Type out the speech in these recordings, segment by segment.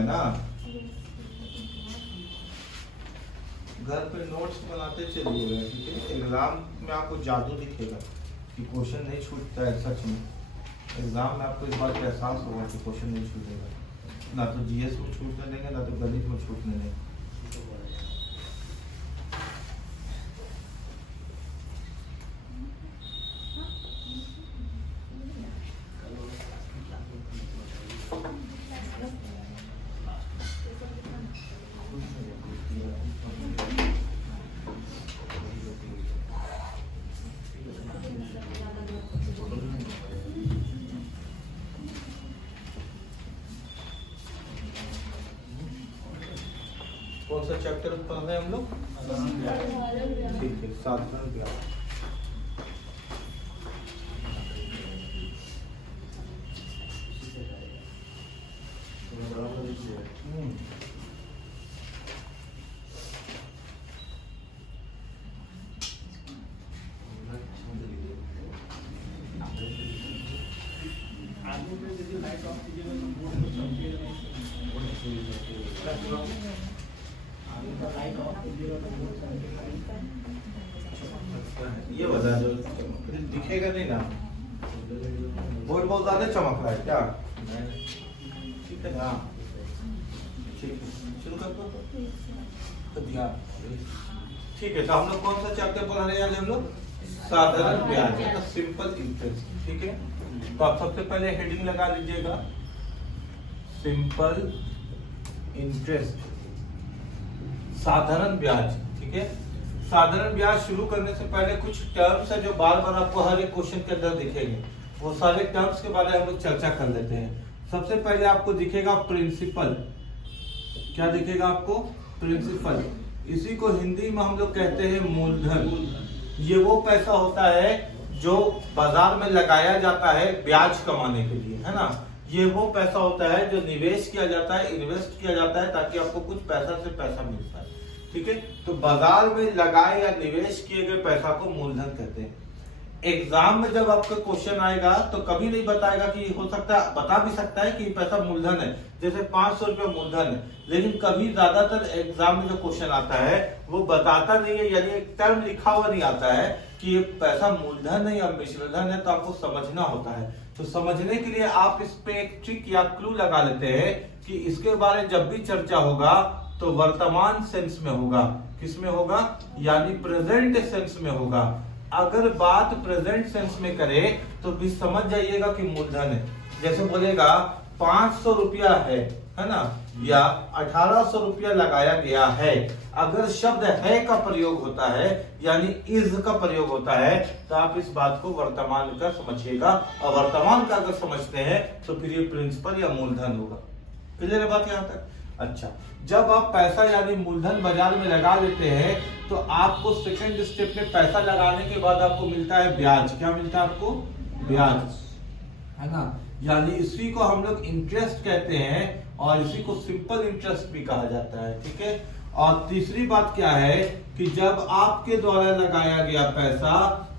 है ना। घर पे नोट्स बनाते चलिएगा, ठीक है। एग्जाम में आपको जादू दिखेगा कि क्वेश्चन नहीं छूटता है। सच में एग्जाम में आपको इस बात का एहसास होगा कि क्वेश्चन नहीं छूटेगा। ना तो जीएस में छूटने देंगे, ना तो गणित में छूटने देंगे। कौन सा चैप्टर पढ़ रहे हैं हम लोग? ठीक है, साधारण ब्याज। ये बता दो, दिखेगा नहीं ना। बोर्ड बहुत ज्यादा चमक रहा है क्या? ठीक है ना, ठीक है, शुरू कर दो तो दिया। ठीक है, तो हम लोग कौन सा चैप्टर पढ़ रहे हैं आज? हम लोग साधारण ब्याज का सिंपल इंटरेस्ट। ठीक है, तो आप सबसे पहले हेडिंग लगा लीजिएगा, सिंपल इंटरेस्ट, साधारण ब्याज। ठीक है, साधारण ब्याज शुरू करने से पहले कुछ टर्म्स है जो बार बार आपको हर एक क्वेश्चन के अंदर दिखेंगे। वो सारे टर्म्स के बारे में हम लोग चर्चा कर लेते हैं। सबसे पहले आपको दिखेगा प्रिंसिपल। क्या दिखेगा आपको? प्रिंसिपल। इसी को हिंदी में हम लोग कहते हैं मूलधन। ये वो पैसा होता है जो बाजार में लगाया जाता है ब्याज कमाने के लिए, है ना। ये वो पैसा होता है जो निवेश किया जाता है, इन्वेस्ट किया जाता है, ताकि आपको कुछ पैसा से पैसा मिलता है। ठीक है, तो बाजार में लगाए या निवेश किए गए पैसा को मूलधन कहते हैं। एग्जाम में जब आपका क्वेश्चन आएगा तो कभी नहीं बताएगा कि, हो सकता है बता भी सकता है कि पैसा मूलधन है, जैसे 500 रुपया मूलधन है, लेकिन कभी ज्यादातर एग्जाम में जो क्वेश्चन आता है वो बताता नहीं है, यानी एक टर्म लिखा हुआ नहीं आता है कि ये पैसा मूलधन है या मिश्रधन है, तो आपको समझना होता है। तो समझने के लिए आप इस पे एक ट्रिक या क्लू लगा लेते हैं कि इसके बारे में जब भी चर्चा होगा तो वर्तमान सेंस में होगा। किसमें होगा? यानी प्रेजेंट सेंस में होगा। अगर बात प्रेजेंट सेंस में करे तो भी समझ जाइएगा कि मूलधन है। जैसे बोलेगा 500 रुपया है ना, या 1800 रुपया लगाया गया है। अगर शब्द है का प्रयोग होता है, यानी इज का प्रयोग होता है, तो आप इस बात को वर्तमान का समझिएगा, और वर्तमान का अगर समझते हैं तो फिर ये प्रिंसिपल या मूलधन होगा। क्लियर है बात यहाँ तक? अच्छा, जब आप पैसा यानी मूलधन बाजार में लगा लेते हैं तो आपको सेकंड स्टेप में पैसा लगाने के बाद आपको मिलता है ब्याज। क्या मिलता है आपको? ब्याज, है ना। यानी इसी को हम लोग इंटरेस्ट कहते हैं और इसी को सिंपल इंटरेस्ट भी कहा जाता है। ठीक है, और तीसरी बात क्या है कि जब आपके द्वारा लगाया गया पैसा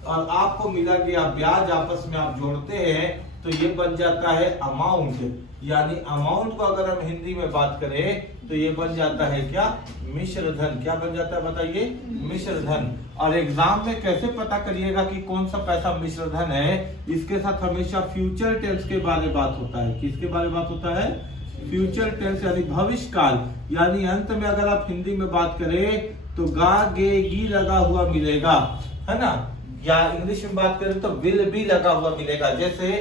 और आपको मिला गया ब्याज आपस में आप जोड़ते हैं तो ये बन जाता है अमाउंट। यानी अमाउंट को अगर हम हिंदी में बात करें तो ये बन जाता है क्या? मिश्रधन। क्या बन जाता है बताइए? मिश्रधन। और एग्जाम में कैसे पता करिएगा कि कौन सा पैसा मिश्रधन है? इसके साथ हमेशा फ्यूचर टेंस के बारे में बात होता है। किसके बारे में बात होता है? फ्यूचर टेंस, यानी भविष्य काल। यानी अंत में अगर आप हिंदी में बात करें तो गा गे गी लगा हुआ मिलेगा, है ना। या इंग्लिश में बात करें तो विल भी लगा हुआ मिलेगा। जैसे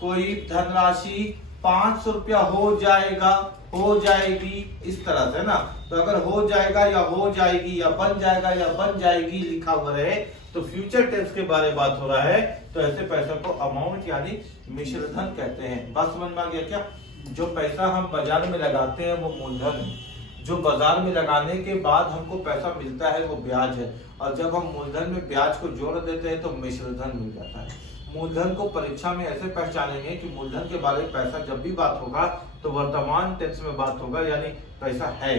कोई धनराशि 500 रुपया हो जाएगा, हो जाएगी, इस तरह से ना। तो अगर हो जाएगा या हो जाएगी या बन जाएगा या बन जाएगी लिखा हुआ रहे तो फ्यूचर टेंस के बारे में बात हो रहा है, तो ऐसे पैसे को अमाउंट यानी मिश्रधन कहते हैं। बात समझ में आ गया क्या? जो पैसा हम बाजार में लगाते हैं वो मूलधन है। जो बाजार में लगाने के बाद हमको पैसा मिलता है वो ब्याज है, और जब हम मूलधन में ब्याज को जोड़ देते हैं तो मिश्रधन मिल जाता है। मूलधन को परीक्षा में ऐसे पहचानेंगे कि मूलधन के बारे में पैसा जब भी बात होगा तो वर्तमान टेंस में बात होगा, यानी पैसा है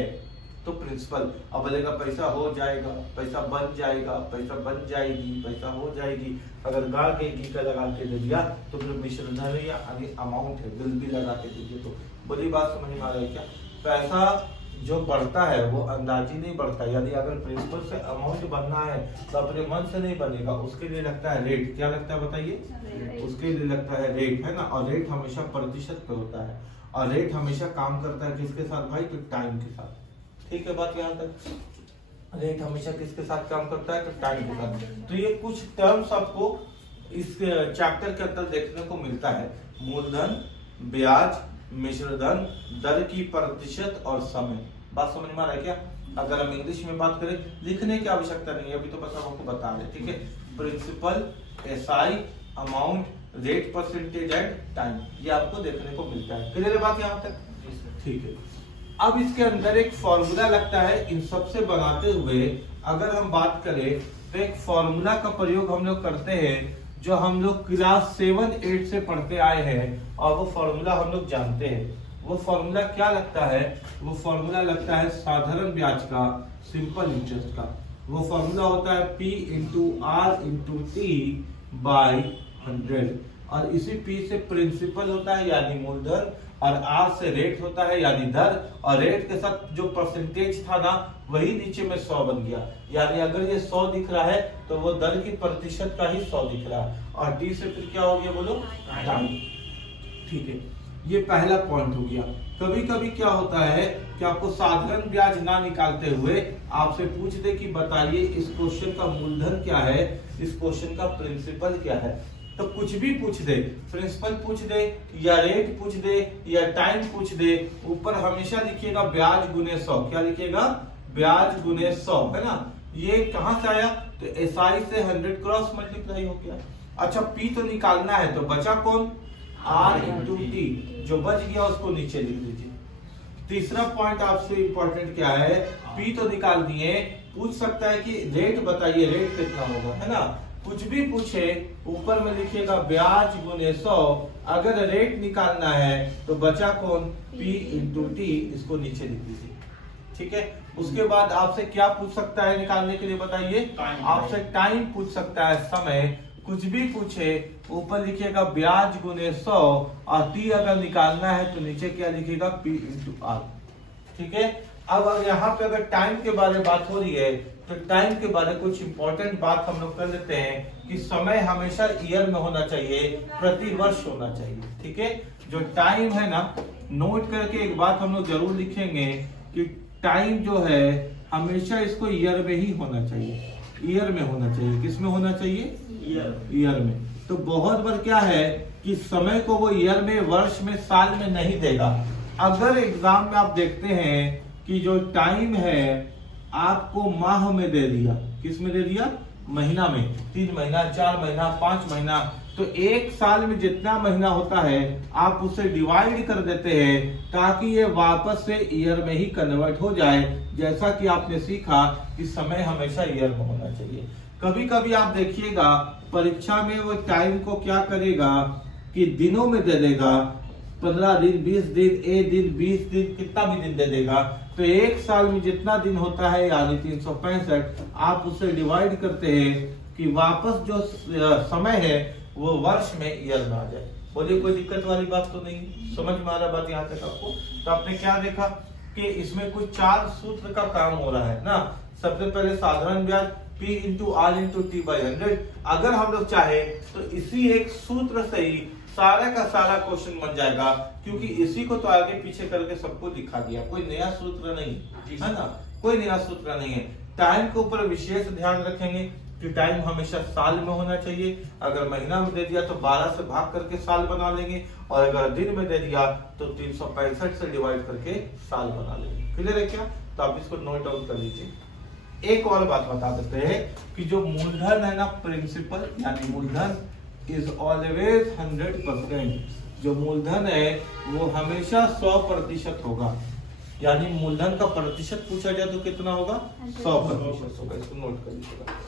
तो प्रिंसिपल। अब बोलेगा पैसा हो जाएगा, पैसा बन जाएगा, पैसा बन जाएगी, पैसा हो जाएगी। अगर गा के गी का लगा के दे दिया तो फिर मिश्रधन यानी अमाउंट है, बिल भी लगा के दीजिए तो बोलिए बात समझ में आ रही है क्या? पैसा जो बढ़ता है वो अंदाजी नहीं बढ़ता, यानी अगर प्रिंसिपल से अमाउंट बनना है तो अपने मन से नहीं बनेगा, उसके लिए लगता है रेट। क्या लगता है बताइए? उसके लिए लगता है रेट, है ना। और रेट हमेशा प्रतिशत पे होता है, और रेट हमेशा काम करता है किसके साथ भाई? तो टाइम के साथ। ठीक है बात यहाँ तक? रेट हमेशा किसके साथ काम करता है? तो टाइम के साथ। तो ये कुछ टर्म्स आपको इस चैप्टर के अंदर देखने को मिलता है। मूलधन, ब्याज, मिश्र धन, दर की प्रतिशत और समय। बात समझ में आ रहा है क्या? अगर हम इंग्लिश में बात करें, लिखने की आवश्यकता नहीं है, अभी तो बस हम आपको बता रहे हैं। ठीक है, principal, SI, amount, rate, percentage and time, ये आपको देखने को मिलता है। क्लियर है बात यहाँ तक? ठीक है। अब इसके अंदर एक फॉर्मूला लगता है इन सबसे बनाते हुए। अगर हम बात करें तो एक फॉर्मूला का प्रयोग हम लोग करते हैं जो हम लोग क्लास 7-8 से पढ़ते आए हैं, और वो फॉर्मूला हम लोग जानते हैं। वो फॉर्मूला क्या लगता है? वो फॉर्मूला लगता है साधारण ब्याज का, सिंपल इंटरेस्ट का। वो फॉर्मूला होता है P into R into T by 100, और इसी P से प्रिंसिपल होता है यानी मूलधन, और R से रेट होता है यानी दर, और रेट के साथ जो परसेंटेज था ना वही नीचे में 100 बन गया। यानी अगर ये 100 दिख रहा है तो वो दर की प्रतिशत का ही 100 दिख रहा है, और T से फिर क्या हो गया बोलो? टाइम। ठीक है, ये पहला पॉइंट हो गया। कभी कभी क्या होता है कि आपको साधारण ब्याज ना निकालते हुए आपसे पूछ दे कि बताइए इस क्वेश्चन का मूलधन क्या है, इस क्वेश्चन का प्रिंसिपल क्या है। तो कुछ भी पूछ दे, प्रिंसिपल पूछ दे या रेट पूछ दे या टाइम पूछ दे, ऊपर हमेशा लिखिएगा ब्याज गुने 100। क्या लिखिएगा? ब्याज गुने 100, है ना। ये कहां से आया? तो एसआई से 100 क्रॉस मल्टीप्लाई हो गया। अच्छा, पी तो निकालना है, तो बचा कौन? R into T. जो बच गया उसको नीचे लिख दीजिए। तीसरा पॉइंट आपसे इंपॉर्टेंट क्या है? पी तो निकाल दिए, पूछ सकता है कि रेट बताइए, रेट कितना होगा, है ना। कुछ भी पूछे ऊपर में लिखिएगा ब्याज गुने 100। अगर रेट निकालना है तो बचा कौन? P इंटू टी, इसको नीचे लिख दीजिए। ठीक है, उसके बाद आपसे क्या पूछ सकता है निकालने के लिए बताइए? आपसे टाइम पूछ सकता है, समय। कुछ भी पूछे ऊपर लिखिएगा ब्याज गुने 100, और टी अगर निकालना है तो नीचे क्या लिखिएगा? P into R. ठीक है, अब यहाँ पे अगर टाइम के बारे में बात हो रही है तो टाइम के बारे में कुछ इंपॉर्टेंट बात हम लोग कर लेते हैं कि समय हमेशा ईयर में होना चाहिए, प्रति वर्ष होना चाहिए। ठीक है, जो टाइम है ना, नोट करके एक बात हम लोग जरूर लिखेंगे कि टाइम जो है हमेशा इसको ईयर में ही होना चाहिए, ईयर में होना चाहिए। किस में होना चाहिए? ईयर में। तो बहुत बार क्या है कि समय को वो ईयर में, वर्ष में, साल में नहीं देगा। अगर एग्जाम में आप देखते हैं कि जो टाइम है आपको माह में दे दिया, किस में दे दिया? महीना में। 3 महीना, 4 महीना, 5 महीना, तो एक साल में जितना महीना होता है आप उसे डिवाइड कर देते हैं ताकि ये वापस से ईयर में ही कन्वर्ट हो जाए। जैसा कि आपने सीखा कि समय हमेशा ईयर में होना चाहिए। कभी कभी आप देखिएगा परीक्षा में वो टाइम को क्या करेगा कि दिनों में दे देगा, 15 दिन, 20 दिन, ए दिन, 20 दिन, कितना भी दिन दे देगा। तो एक साल में जितना दिन होता है यानी 365, आप उसे डिवाइड करते हैं कि वापस जो समय है वो वर्ष में, ईयर में आ जाए। बोलिए कोई दिक्कत वाली बात तो नहीं? समझ में आ रहा बात यहाँ तक आपको? तो आपने क्या देखा कि इसमें कुछ 4 सूत्र का काम हो रहा है ना। सबसे पहले साधारण ब्याज P into R into T by 100। अगर हम लोग चाहे तो इसी एक सूत्र से ही सारा का सारा क्वेश्चन बन जाएगा, क्योंकि इसी को तो आगे पीछे करके सबको दिखा दिया। कोई नया सूत्र नहीं है ना, कोई नया सूत्र नहीं है। टाइम के ऊपर विशेष ध्यान रखेंगे कि टाइम हमेशा साल में होना चाहिए। अगर महीना में दे दिया तो 12 से भाग करके साल बना लेंगे, और अगर दिन में दे दिया तो 365 से डिवाइड करके साल बना लेंगे। क्लियर है क्या? तो आप इसको नोट डाउन कर लीजिए। एक और बात बता देते हैं कि जो मूलधन है ना, प्रिंसिपल यानी मूलधन इज ऑलवेज 100%। जो मूलधन है वो हमेशा 100% होगा। यानी मूलधन का प्रतिशत पूछा जाए तो कितना होगा? 100% होगा। इसको नोट कर लीजिएगा।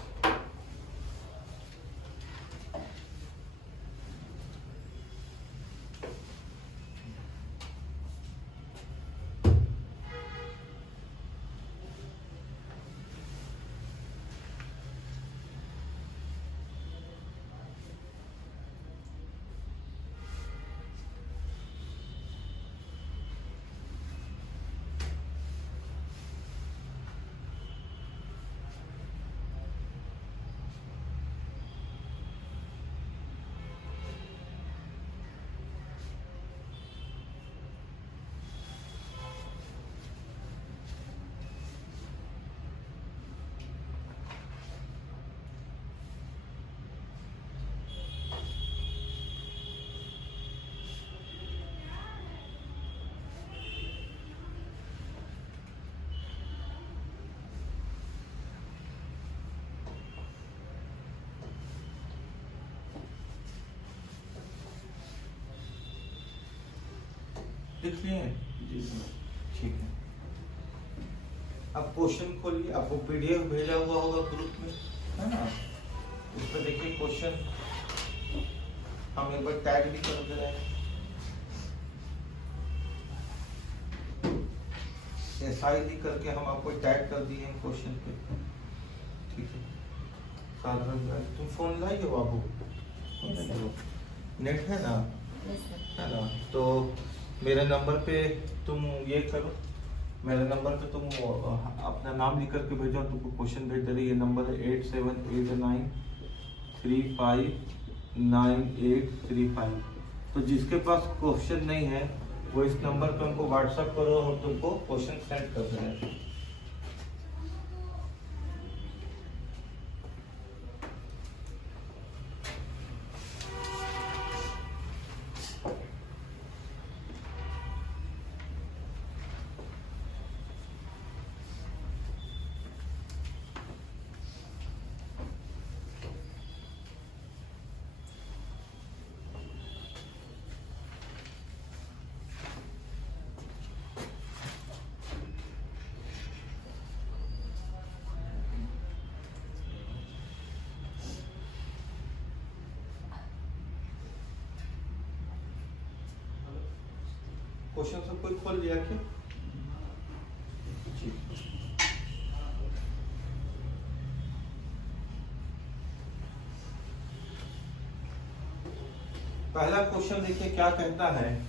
लिख लिए हैं? ठीक है। अब क्वेश्चन खोलिए, आपको पीडीएफ भेजा हुआ होगा ग्रुप में, है ना? उस पर देखिए क्वेश्चन, हम एक बार टैग भी कर दे रहे हैं। SID करके हम आपको टैग कर दिए हैं क्वेश्चन पे, ठीक है। साधारण तुम फोन लाई हो बाबू? नेट है ना? है ना? तो मेरे नंबर पे तुम ये करो, मेरे नंबर पे तुम अपना नाम लिख करके भेजो, तुमको क्वेश्चन भेज दे रही। ये नंबर है 8789359835। तो जिसके पास क्वेश्चन नहीं है वो इस नंबर पे हमको व्हाट्सएप करो, हम तुमको क्वेश्चन सेंड कर देंगे। क्वेश्चन सब कोई खोल लिया क्या? पहला क्वेश्चन देखिए क्या कहता है,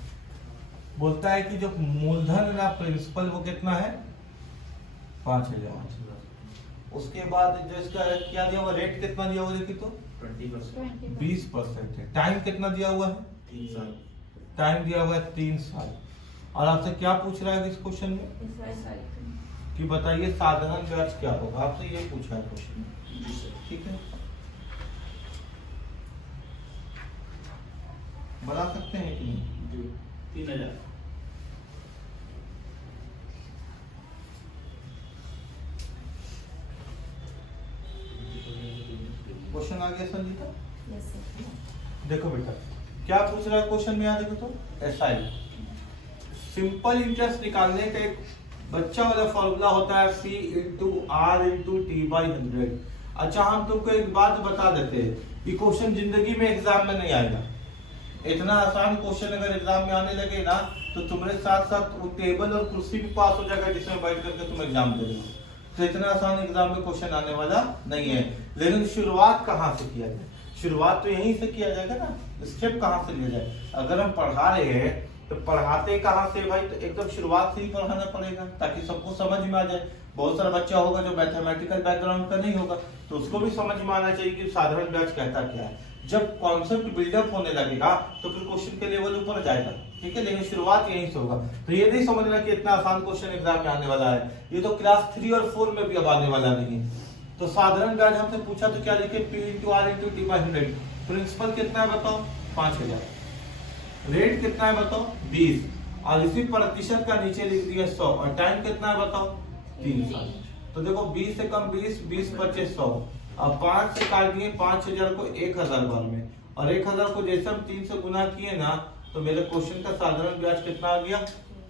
बोलता है कि जो मूलधन या प्रिंसिपल वो कितना है? 5,000। उसके बाद जो इसका क्या दिया हुआ, रेट कितना दिया हुआ देखिए तो 20% है। टाइम कितना दिया हुआ है? 3 साल। टाइम दिया हुआ है 3 साल। और आपसे क्या पूछ रहा है इस क्वेश्चन में कि बताइए साधारण ब्याज क्या होगा, आपसे ये पूछा है क्वेश्चन, ठीक है। बता सकते हैं कि नहीं? 3000। क्वेश्चन आ गया संजीता? देखो बेटा क्या पूछ रहा है क्वेश्चन में, यहाँ देखो तो SI सिंपल इंटरेस्ट निकालने का एक बच्चा वाला फॉर्मूला होता है P into R into T/100। अच्छा हम तुमको एक बात बता देते हैं, ये क्वेश्चन जिंदगी में एग्जाम में नहीं आएगा। इतना आसान क्वेश्चन अगर एग्जाम में आने लगे ना तो तुम्हारे साथ साथ वो टेबल और कुर्सी भी पास हो जाएगा जिसमें बैठ करके तुम एग्जाम दे रहे हो। तो इतना आसान एग्जाम में क्वेश्चन आने वाला नहीं है। लेकिन शुरुआत कहाँ से किया जाए? शुरुआत तो यहीं से किया जाएगा ना, स्टेप कहाँ से लिया जाए? अगर हम पढ़ा रहे हैं तो पढ़ाते कहाँ से भाई? तो एकदम शुरुआत से ही पढ़ाना पड़ेगा ताकि सबको समझ में आ जाए। बहुत सारा बच्चा होगा जो मैथमेटिकल बैकग्राउंड का नहीं होगा तो उसको भी समझ में आना चाहिए कि साधारण ब्याज कहता क्या है। जब कॉन्सेप्ट बिल्डअप होने लगेगा तो फिर क्वेश्चन के लेवल ऊपर जाएगा, ठीक है। लेकिन शुरुआत यहीं से होगा। तो ये नहीं समझना कि इतना आसान क्वेश्चन एग्जाम में आने वाला है, ये तो क्लास 3 और 4 में भी अब आने वाला नहीं है। तो साधारण ब्याज हमसे पूछा तो क्या लिखे? P into R into T/100। Principal कितना है बताओ? 5,000। रेट कितना है बताओ? 20। और इसी प्रतिशत का नीचे लिख दिया 100। और टाइम कितना है बताओ? 3 साल। तो देखो 20 से कम 20, 20 25 100। अब 5 से काट दिए 5,000 को 1,000 बार में, और 1,000 को जैसे हम 3 से गुना किए ना तो मेरे क्वेश्चन का साधारण ब्याज कितना आ गया?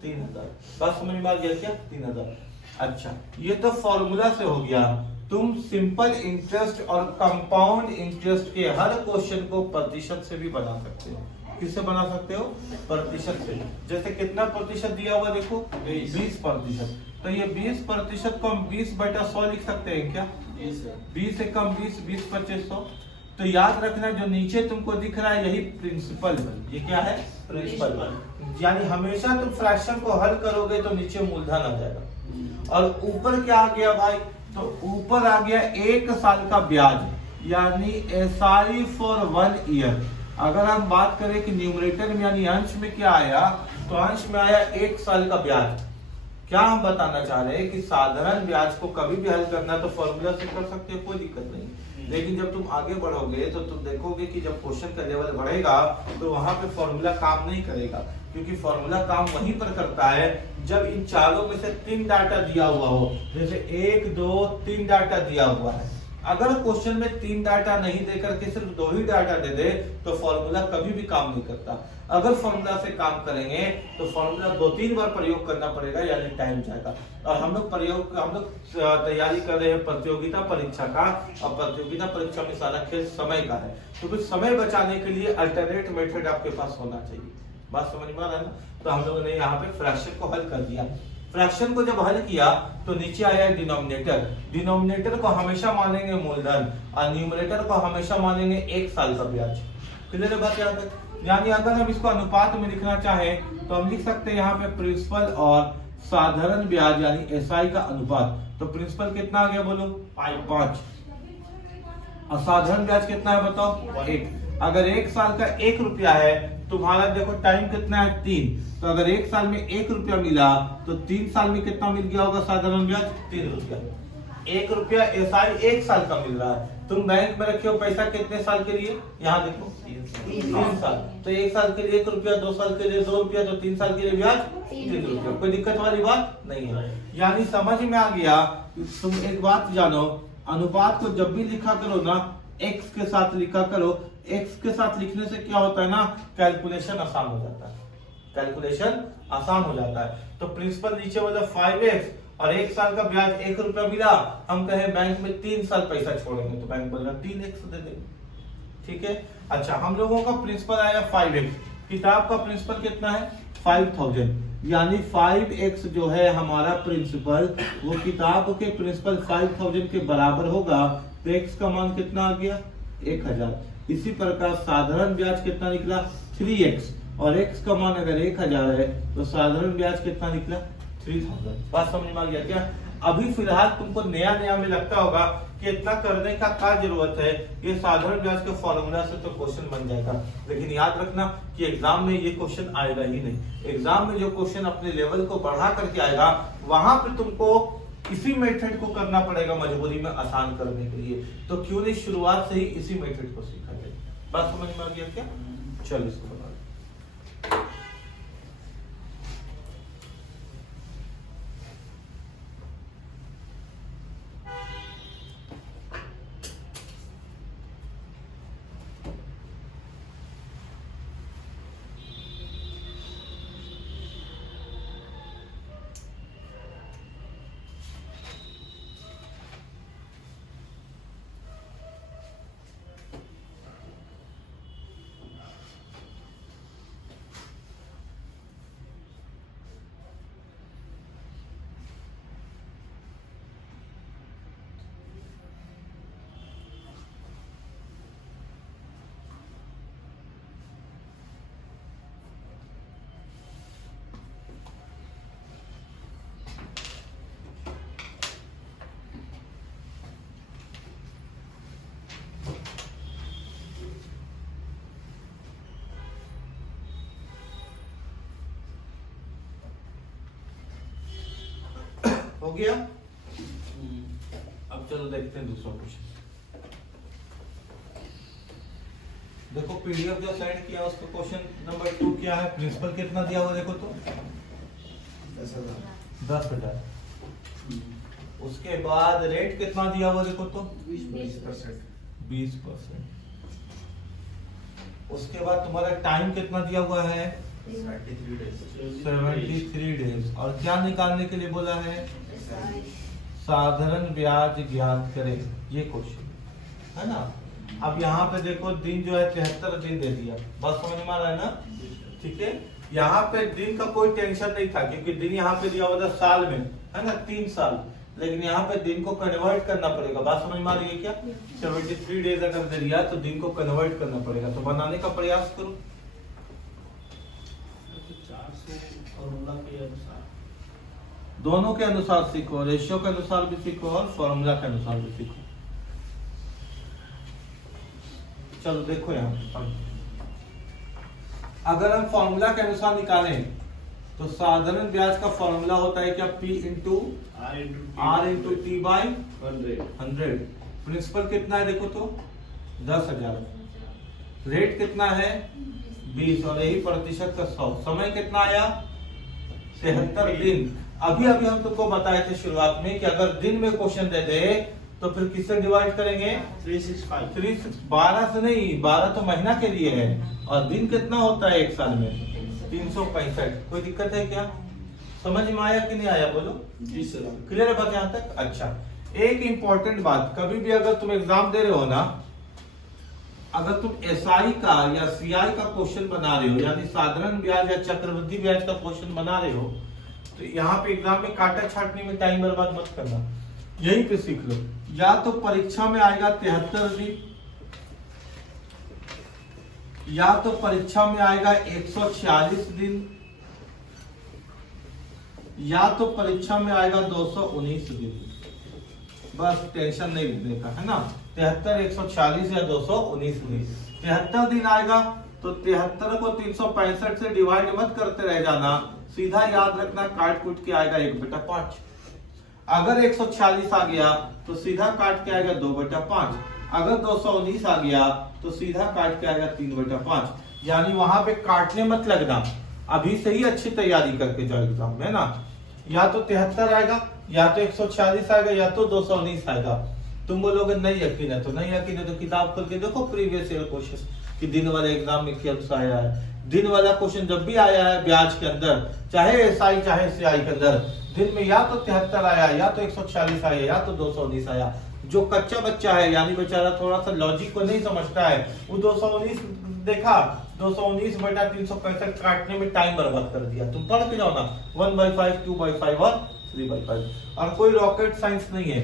3,000। बस समझ में आ गया क्या? 3,000। अच्छा ये तो फॉर्मूला से हो गया। तुम सिंपल इंटरेस्ट और कंपाउंड इंटरेस्ट के हर क्वेश्चन को प्रतिशत से भी बना सकते हो। किससे बना सकते हो? प्रतिशत से। जैसे कितना प्रतिशत दिया हुआ देखो? 20%। तो ये 20% को हम 20/100 लिख सकते हैं क्या? 20 से कम 20, 20 25 100। तो याद रखना जो नीचे तुमको दिख रहा है यही प्रिंसिपल है। ये क्या है? प्रिंसिपल। यानी हमेशा तुम फ्रैक्शन को हल करोगे तो नीचे मूलधन आ जाएगा। और ऊपर क्या आ गया भाई? तो ऊपर आ गया 1 साल का ब्याज, यानी SI फॉर 1 ईयर। अगर हम बात करें कि न्यूमरेटर में यानी अंश में क्या आया, तो अंश में आया 1 साल का ब्याज। क्या हम बताना चाह रहे हैं कि साधारण ब्याज को कभी भी हल करना तो फॉर्मूला से कर सकते हो, कोई दिक्कत नहीं। लेकिन जब तुम आगे बढ़ोगे तो तुम देखोगे कि जब क्वेश्चन का लेवल बढ़ेगा तो वहां पे फॉर्मूला काम नहीं करेगा, क्योंकि फॉर्मूला काम वहीं पर करता है जब इन चारों में से 3 डाटा दिया हुआ हो। जैसे 1 2 3 डाटा दिया हुआ है, अगर क्वेश्चन में 3 डाटा नहीं देकर के सिर्फ 2 ही डाटा दे दे तो फॉर्मूला कभी भी काम नहीं करता। अगर फॉर्मूला से काम करेंगे तो फॉर्मूला 2-3 बार प्रयोग करना पड़ेगा, यानी टाइम जाएगा। और हम लोग तैयारी कर रहे हैं प्रतियोगिता परीक्षा का, और प्रतियोगिता परीक्षा में सारा खेल समय का है, तो कुछ समय बचाने के लिए अल्टरनेट मेथड आपके पास होना चाहिए। बात समझ में आ रहा है ना? तो हम लोगों ने यहाँ पे फ्रैक्शन को हल कर दिया। फ्रैक्शन को जब हल किया तो नीचे आया डिनोमिनेटर। डिनोमिनेटर को हमेशा मानेंगे मूलधन और न्यूमरेटर को हमेशा मानेंगे 1 साल का ब्याज। क्लियर है बात यहाँ तक? यानी अगर हम इसको अनुपात में लिखना चाहें तो हम लिख सकते हैं यहाँ पे प्रिंसिपल और साधारण ब्याज यानी एसआई का अनुपात। तो प्रिंसिपल कितना आ गया बोलो? 5। और साधारण ब्याज कितना है बताओ? 1। अगर 1 साल का 1 रुपया है, तुम्हारा देखो टाइम कितना है? 3। तो अगर 1 साल में 1 रुपया मिला तो 3 साल में कितना मिल गया होगा साधारण ब्याज? 3 रुपया। 1 रुपया एसआई 1 साल का मिल रहा है। तुम बैंक में रखे हो पैसा कितने साल के लिए? यहाँ देखो 3 साल। तो 1 साल के लिए 1 रुपया, 2 साल के लिए 2 रुपया, तो 3 साल के लिए ब्याज 3 रुपया। कोई दिक्कत वाली बात नहीं है। यानी समझ में आ गया। तुम एक बात जानो, अनुपात को जब भी लिखा करो ना x के साथ लिखा करो। x के साथ लिखने से क्या होता है ना, कैलकुलेशन आसान हो जाता है। कैलकुलेशन आसान हो जाता है। तो प्रिंसिपल नीचे बोला 5x और 1 साल का ब्याज 1 रुपया मिला। हम कहे बैंक में 3 साल पैसा छोड़ेंगे तो बैंक बोलेगा 3x दे देंगे। ठीक है। अच्छा, हम लोगों का प्रिंसिपल आया 5x। किताब का प्रिंसिपल कितना है? 5000। यानी 5x जो है हमारा प्रिंसिपल, वो किताब के प्रिंसिपल 5000 के बराबर होगा। तो x का मान कितना आ गया? 1000। इसी प्रकार साधारण ब्याज कितना निकला? 3x। और x का मान अगर 1000 है तो साधारण ब्याज कितना निकला? 3000। बात समझ में आ गया क्या? अभी फिलहाल तुमको नया में लगता होगा कि इतना करने का क्या जरूरत है, ये साधारण ब्याज के फॉर्मूला से तो क्वेश्चन बन जाएगा। लेकिन याद रखना कि एग्जाम में ये क्वेश्चन आएगा ही नहीं। एग्जाम में जो क्वेश्चन अपने लेवल को बढ़ा करके आएगा, वहां पे तुमको इसी मेथड को करना पड़ेगा मजबूरी में आसान करने के लिए। तो क्यों नहीं शुरुआत से ही इसी मेथड को सीखा जाए। बात समझ में आ गया क्या? चलो इसको बता। हो गया। अब चलो देखते हैं दूसरा क्वेश्चन। देखो पीडीएफ जो सेंड किया उसका क्वेश्चन नंबर 2 क्या है? प्रिंसिपल कितना दिया हुआ देखो तो 10,000। उसके बाद रेट कितना दिया हुआ देखो तो 20%। उसके बाद तुम्हारा टाइम कितना दिया हुआ है? 73 डेज। और क्या निकालने के लिए बोला है? साधारण ब्याज ज्ञात करें। ये क्वेश्चन है ना। अब यहाँ पे देखो दिन जो है 73 दिन दे दिया। बस समझ में आ रहा है ना? ठीक है। यहाँ पे दिन का कोई टेंशन नहीं था क्योंकि दिन यहाँ पे दिया हुआ था साल में, है ना, 3 साल। लेकिन यहाँ पे दिन को कन्वर्ट करना पड़ेगा। बात समझ में आ रही है क्या? 73 डेज अगर दे दिया तो दिन को कन्वर्ट करना पड़ेगा। तो बनाने का प्रयास करो। दोनों के अनुसार सीखो, रेशियो के अनुसार भी सीखो और फॉर्मूला के अनुसार भी सीखो। चलो देखो यहाँ अगर हम फॉर्मूला के अनुसार निकालें तो साधारण ब्याज का फॉर्मूला होता है क्या? P into R into T by 100। Principal कितना है देखो तो 10,000। रेट कितना है? 20 और यही प्रतिशत का 100। समय कितना आया? 73 दिन। अभी हम तुमको बताए थे शुरुआत में कि अगर दिन में क्वेश्चन दे दे तो फिर किससे डिवाइड करेंगे? 365 12 से नहीं, 12 तो महीना के लिए है, और दिन कितना होता है एक साल में? 365। कोई दिक्कत है क्या? समझ में आया कि नहीं आया? बोलो। जी सर। क्लियर है बात यहाँ तक? अच्छा, एक इंपॉर्टेंट बात, कभी भी अगर तुम एग्जाम दे रहे हो ना, अगर तुम एसआई का या सीआई का क्वेश्चन बना रहे हो, यानी साधारण ब्याज या चक्रवृद्धि ब्याज का क्वेश्चन बना रहे हो, तो यहाँ पे एग्जाम में काटा छाटने में टाइम बर्बाद मत करना, यहीं पे सीख लो। या तो परीक्षा में आएगा 73 दिन, या तो परीक्षा में आएगा 146 दिन, या तो परीक्षा में आएगा 219 दिन। बस टेंशन नहीं लेने का, है ना। 73, 146 या 219 दिन। 73 दिन आएगा तो 73 को 365 से डिवाइड मत करते रह जाना, सीधा याद रखना काट कूट के आएगा 1/5। अगर 146 आ गया तो सीधा काट के आएगा 2/5। अगर 219 आ गया तो सीधा काट के आएगा 3/5। यानी वहां पे काटने मत लगना, अभी से ही अच्छी तैयारी करके जाओ एग्जाम में ना। या तो 73 आएगा, या तो 146 आएगा, या तो 219 आएगा। तुम बोलोगे नहीं यकीन है, तो नहीं यकीन है तो किताब खोल के देखो प्रीवियस ईयर क्वेश्चन कि दिन वाले एग्जाम में क्या आया है। दिन वाला क्वेश्चन जब भी आया है ब्याज के अंदर, चाहे एसआई चाहे सीआई के अंदर, दिन में या तो 73 आया, या तो 146 आया, या तो 219 आया। जो कच्चा बच्चा है, यानी बेचारा थोड़ा सा लॉजिक को नहीं समझता है, वो 219 देखा, 219/365 काटने में टाइम बर्बाद कर दिया। तुम पढ़ के जाओ ना, 1/5, 2/5 और 3/5। और कोई रॉकेट साइंस नहीं है,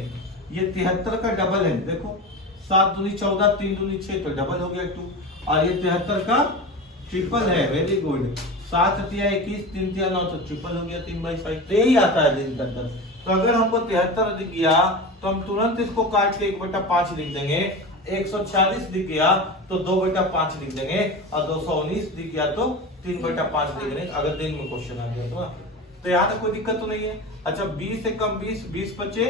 ये 73 का डबल है। देखो 7 दूनी 14, 3 दूनी 6, तो डबल हो गया 2। और ये 73 का ट्रिपल है। Very good. 7 तिया 21, 3 तिया 9, तो ट्रिपल हो गया 3/5। तो यही आता है दिन के अंदर। तो अगर हमको 73 दिख गया तो हम तुरंत इसको काट के 1/5 लिख देंगे। 146 दिख गया तो 2/5 लिख देंगे, और 219 दिख गया तो 3/5 लिख देंगे, अगर दिन में क्वेश्चन आ गया तो यहाँ तक कोई दिक्कत तो नहीं है। अच्छा, 20 से कम 20, 20 पचे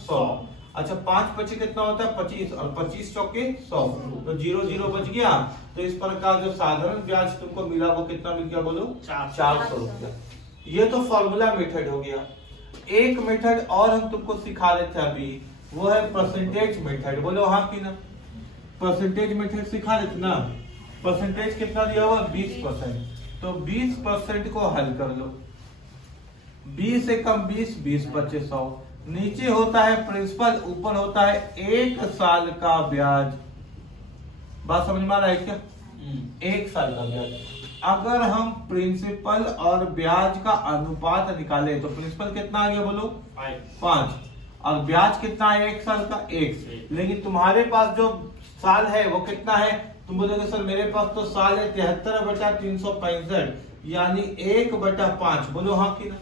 100। अच्छा, 5 पचे कितना होता है? 25, और 25 चौके 100, तो 0 0 बच गया। तो इस प्रकार जो साधारण ब्याज तुमको मिला वो कितना मिल गया? बोलो 400 रुपया। ये तो फॉर्मूला मेथड हो गया। एक मेथड और हम तुमको सिखा रहे थे अभी, वो है परसेंटेज मेथड। बोलो हाँ कि ना? परसेंटेज मेथड सिखा रहे थे ना। परसेंटेज कितना दिया हुआ? 20%। तो 20% को हल कर लो। 20 से कम 20, 20 पचे 100। नीचे होता है प्रिंसिपल, ऊपर होता है 1 साल का ब्याज। बात समझ में आ रहा है क्या? 1 साल का ब्याज। अगर हम प्रिंसिपल और ब्याज का अनुपात निकाले तो प्रिंसिपल कितना आ गया? बोलो 5, और ब्याज कितना है 1 साल का? 1। लेकिन तुम्हारे पास जो साल है वो कितना है? तुम बोलोगे सर मेरे पास तो साल है 73/365, यानी 1/5। बोलो हाँ कि ना?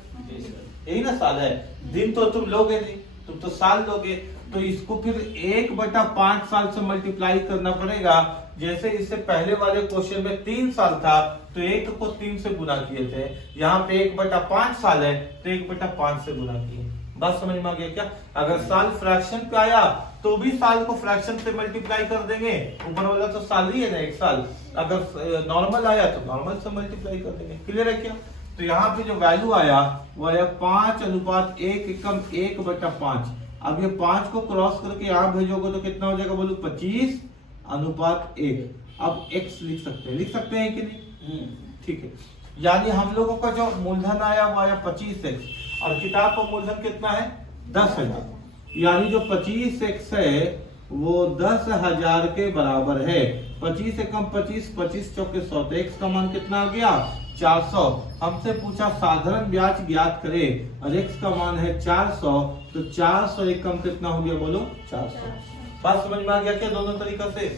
यही ना साल है। दिन तो तुम लोगे नहीं, तुम तो साल लोगे। तो इसको फिर 1/5 साल से मल्टीप्लाई करना पड़ेगा। जैसे इससे पहले वाले क्वेश्चन में 3 साल था तो 1 को 3 से गुना किए थे, यहाँ पे 1/5 साल है तो 1/5 से गुना किए। बात समझ में आ गया क्या? अगर साल फ्रैक्शन पे आया तो भी साल को फ्रैक्शन से मल्टीप्लाई कर देंगे, ऊपर वाला तो साल ही है ना 1 साल। अगर नॉर्मल आया तो नॉर्मल से मल्टीप्लाई कर देंगे। क्लियर है क्या? तो यहाँ पे जो वैल्यू आया वो आया 5:1 एकम 1/5। अब ये 5 को क्रॉस करके यहाँ भेजोगे तो कितना हो जाएगा? बोलो 25:1। अब x लिख सकते हैं कि नहीं? ठीक है। यानी हम लोगों का जो मूलधन आया वो आया 25x, और किताब का मूलधन कितना है? 10,000। यानी जो 25x है वो 10,000 के बराबर है। 25 से कम 25, 25 चौके 100, तो x का मान कितना आ गया? 400। हमसे पूछा साधारण ब्याज ज्ञात करे, और x का मान है 400, तो 400 एकम कितना हो गया? बोलो 400। बात समझ में आ गया क्या दोनों तरीका से?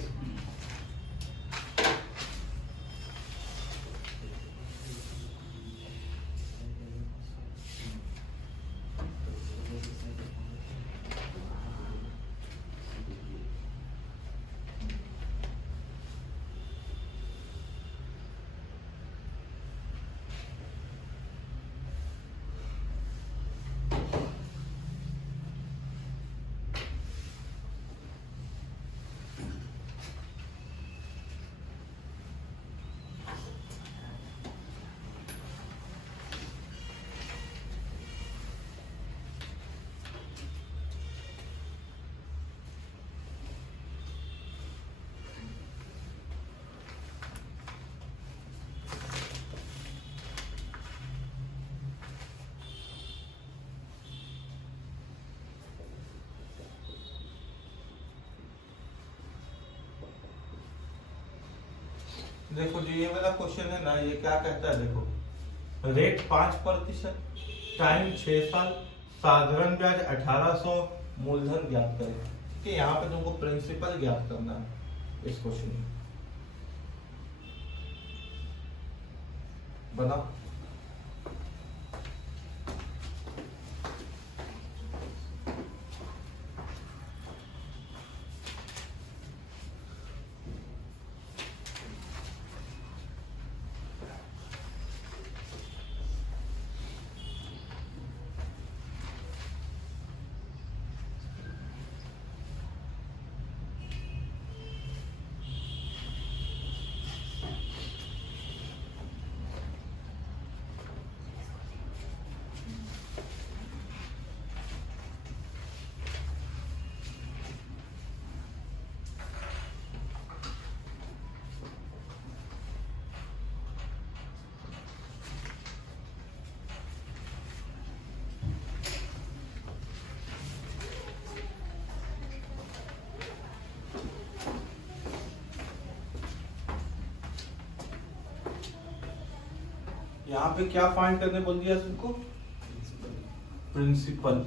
देखो जो ये वाला क्वेश्चन है ना, ये क्या कहता है, देखो रेट 5%, टाइम 6 साल, साधारण ब्याज 1800, मूलधन ज्ञात करें। ठीक है, यहाँ पे तुमको प्रिंसिपल ज्ञात करना है इस क्वेश्चन में। बनाओ। यहाँ पे क्या फाइंड करने बोल दिया तुमको? प्रिंसिपल।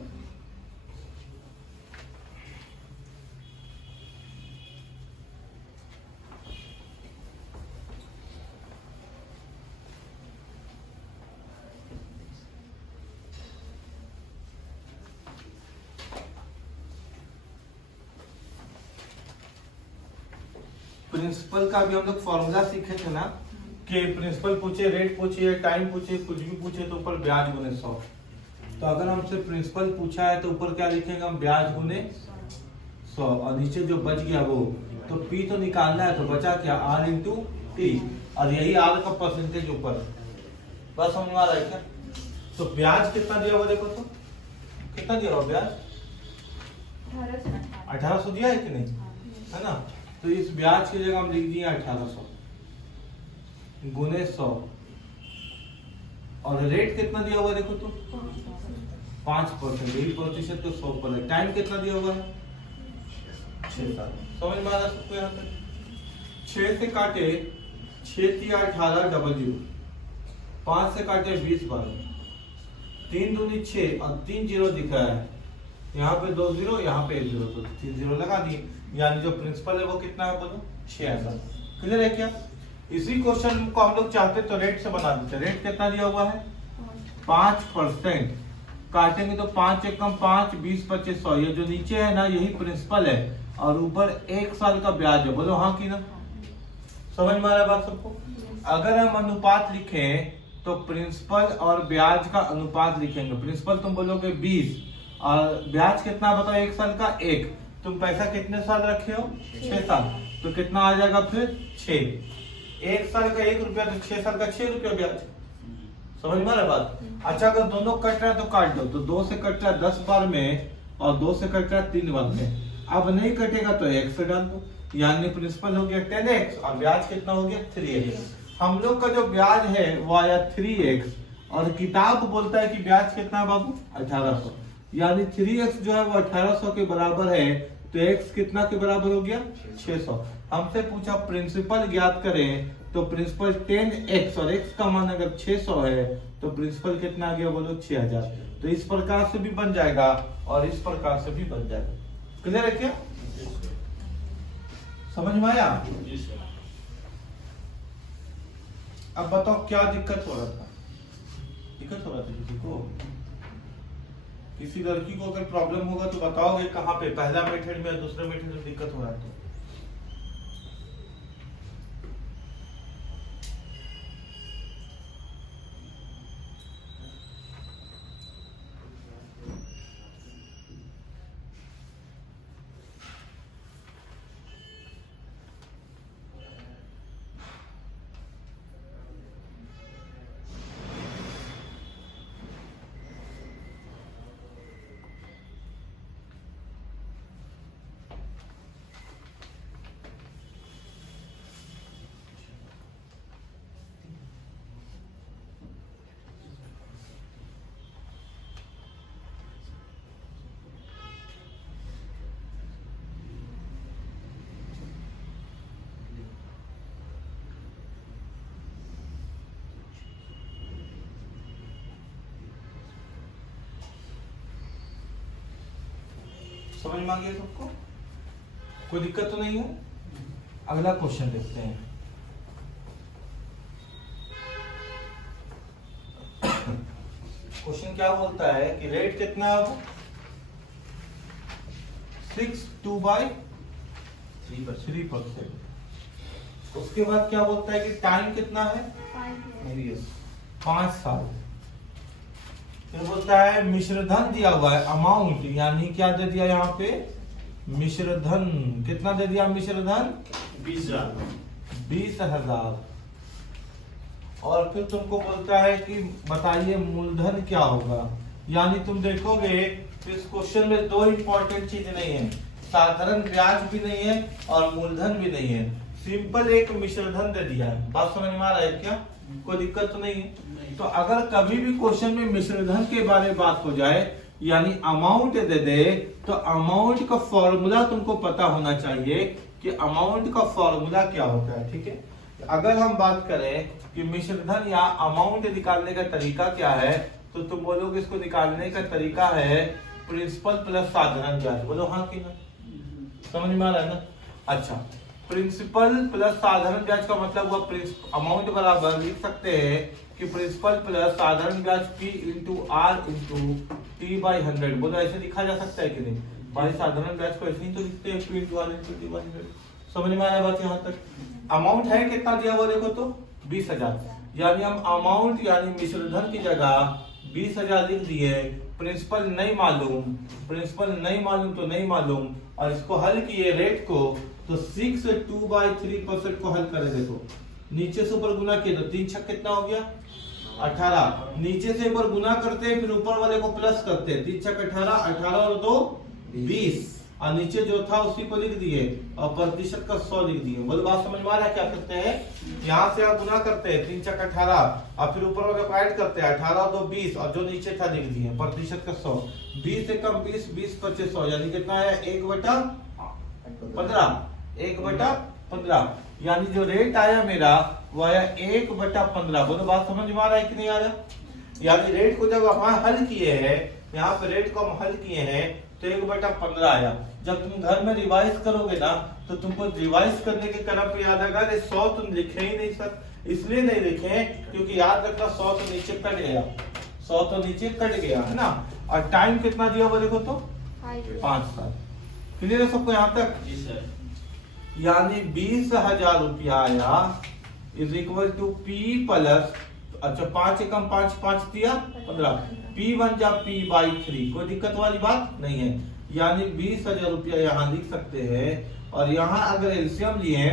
प्रिंसिपल का भी हम लोग फॉर्मूला सीखे थे ना, कि प्रिंसिपल पूछे, रेट पूछे, टाइम पूछे, कुछ भी पूछे तो ऊपर ब्याज गुने 100। तो अगर हमसे प्रिंसिपल पूछा है तो ऊपर क्या लिखेंगे हम? ब्याज गुने 100, और नीचे जो बच गया वो तो पी तो निकालना है, तो बचा क्या? आर इंटू टी, और यही आर का परसेंटेज ऊपर। बस समझ में आ रहा है क्या? तो ब्याज कितना दिया हुआ देखो तो, कितना दिया हुआ ब्याज? 1800 दिया है कि नहीं, है ना? तो इस ब्याज की जगह हम लिख दिए 1800 गुने 100, और रेट कितना दिया हुआ है देखो तो 5%, यही प्रतिशत तो 100 पर है। टाइम कितना दिया हुआ है? 6 साल। समझ में आ रहा सबको? यहाँ पे 6 से काटे 6 3 18 डबल 5 से काटे 20 बार, 3 दूनी 6 और 3 जीरो दिखा है, यहाँ पे 2 जीरो, यहाँ पे 1 जीरो, तो 3 जीरो लगा दिए, यानी जो प्रिंसिपल है वो कितना है बोलो? 6000। क्लियर है क्या? इसी क्वेश्चन को हम लोग चाहते तो रेट से बना देते। रेट कितना दिया हुआ है? 5%। काटेंगे तो 5 एक कम 5, 20 25 100। ये जो नीचे है ना, यही प्रिंसिपल है, और ऊपर 1 साल का ब्याज है। बोलो हाँ की ना? समझ में आ रहा है बात सबको? अगर हम अनुपात लिखें तो प्रिंसिपल और ब्याज का अनुपात लिखेंगे। प्रिंसिपल तुम बोलोगे 20, और ब्याज कितना बताओ? 1 साल का 1। तुम पैसा कितने साल रखे हो? 6 साल। तो कितना आ जाएगा फिर? 6। 1 साल का 1 रुपया, तो 6 साल का 6 रुपया ब्याज। समझ में आ रहा बात? अच्छा, अगर दोनों कट रहा है तो काट दो। तो 2 से कट रहा है 10 बार में, और 2 से कट रहा है 3 बार में। अब नहीं कटेगा तो 1 से डाल दो, यानी प्रिंसिपल हो गया 10x, और ब्याज कितना हो गया? 3x। हम लोग का जो ब्याज है वो आया 3x, और किताब बोलता है कि ब्याज कितना है बाबू? 1800, यानी 3x जो है वो 1800 के बराबर है, तो x कितना के बराबर हो गया? 600। हमसे पूछा प्रिंसिपल ज्ञात करें, तो प्रिंसिपल 10x, और x का मान अगर 600 है तो प्रिंसिपल कितना आ गया बोलो? 6000। तो इस प्रकार से भी बन जाएगा और इस प्रकार से भी बन जाएगा। क्लियर है क्या? समझ में आया? अब बताओ क्या दिक्कत हो रहा था? दिक्कत हो रहा था किसी को? किसी लड़की को अगर प्रॉब्लम होगा तो बताओगे कहाँ पे? पहला मेथड में, दूसरे मेथड में दिक्कत हो रहा है तो समझ में आ गया सबको? कोई दिक्कत तो नहीं है? अगला क्वेश्चन देखते हैं। क्वेश्चन क्या बोलता है कि रेट कितना है वो 6/2/3%। उसके बाद क्या बोलता है कि टाइम कितना है 5 साल। फिर बोलता है मिश्र धन दिया हुआ है अमाउंट, यानी क्या दे दिया यहाँ पे मिश्र धन। कितना दे दिया मिश्र धन 20,000। और फिर तुमको बोलता है कि बताइए मूलधन क्या होगा। यानी तुम देखोगे इस क्वेश्चन में दो इंपॉर्टेंट चीज नहीं है, साधारण ब्याज भी नहीं है और मूलधन भी नहीं है, सिंपल एक मिश्र धन दे दिया है। बात समझ में आ रहा है क्या? कोई दिक्कत तो नहीं है? तो अगर कभी भी क्वेश्चन में मिश्र धन के बारे में बात हो जाए यानी अमाउंट दे दे तो अमाउंट का फॉर्मूला तुमको पता होना चाहिए कि अमाउंट का फॉर्मूला क्या होता है। ठीक है, अगर हम बात करें कि मिश्र धन या अमाउंट निकालने का तरीका क्या है तो तुम बोलोगे इसको निकालने का तरीका है प्रिंसिपल प्लस साधारण ब्याज। बोलो हाँ कि ना? समझ में आ रहा है ना? अच्छा, प्रिंसिपल प्लस साधारण ब्याज का मतलब हुआ अमाउंट बराबर लिख सकते हैं कि प्रिंसिपल प्लस साधारण ब्याज P into R into T/100। बोलो ऐसे लिखा जा सकता है कि नहीं भाई? साधारण ब्याज को ऐसे ही तो लिखते हैं P into R into T/100। समझ में आ रहा है बात यहाँ तक? अमाउंट है कितना दिया हुआ देखो तो 20,000, यानी हम अमाउंट यानी मिश्र धन की जगह 20,000 लिख दिए। प्रिंसिपल नहीं मालूम, प्रिंसिपल नहीं मालूम तो नहीं मालूम, और इसको हल किए रेट को तो 6/2/3% को हल करे। देखो नीचे से ऊपर गुना किए तो 3 छक कितना हो गया 18। नीचे से एक बार गुना करते हैं फिर ऊपर वाले को प्लस करते हैं, 3 छक 18, 18 और 2 20, और नीचे जो था उसी को लिख दिए और प्रतिशत का 100 लिख दिए। बोलो बात समझ में आ रहा है? क्या करते हैं यहाँ से आप गुना करते हैं 3 छक 18 और फिर ऊपर वाले को ऐड करते हैं 18 और 2 20 और जो नीचे था लिख दिए प्रतिशत का 100। 20 से कम 20, 20 25 100 यानी कितना है 1/15, 1/15। यानी जो रेट आया मेरा वो आया 1/15। बोलो बात समझ में आ रहा है कि नहीं आ रहा? यानी रेट को जब हम हल किए हैं, यहाँ पे रेट को हम हल किए हैं तो 1/15 आया। जब तुम घर में रिवाइज करोगे ना तो तुमको रिवाइज करने के क्रम पे याद आएगा 100 तुम लिखे ही नहीं सर। इसलिए नहीं लिखे क्योंकि याद रखना 100 तो नीचे कट गया, 100 तो नीचे कट गया है ना। और टाइम कितना दिया हुआ देखो तो 5 साल। क्लियर है सबको यहाँ तक? जी सर। यानी 20,000 रुपया आया is equal to P plus, अच्छा 5 से कम 5, 5 दिया 15, P बन जा P/3। कोई दिक्कत वाली बात नहीं है। यानी 20,000 रुपया यहाँ लिख सकते हैं। और यहाँ अगर एलसीएम लिए,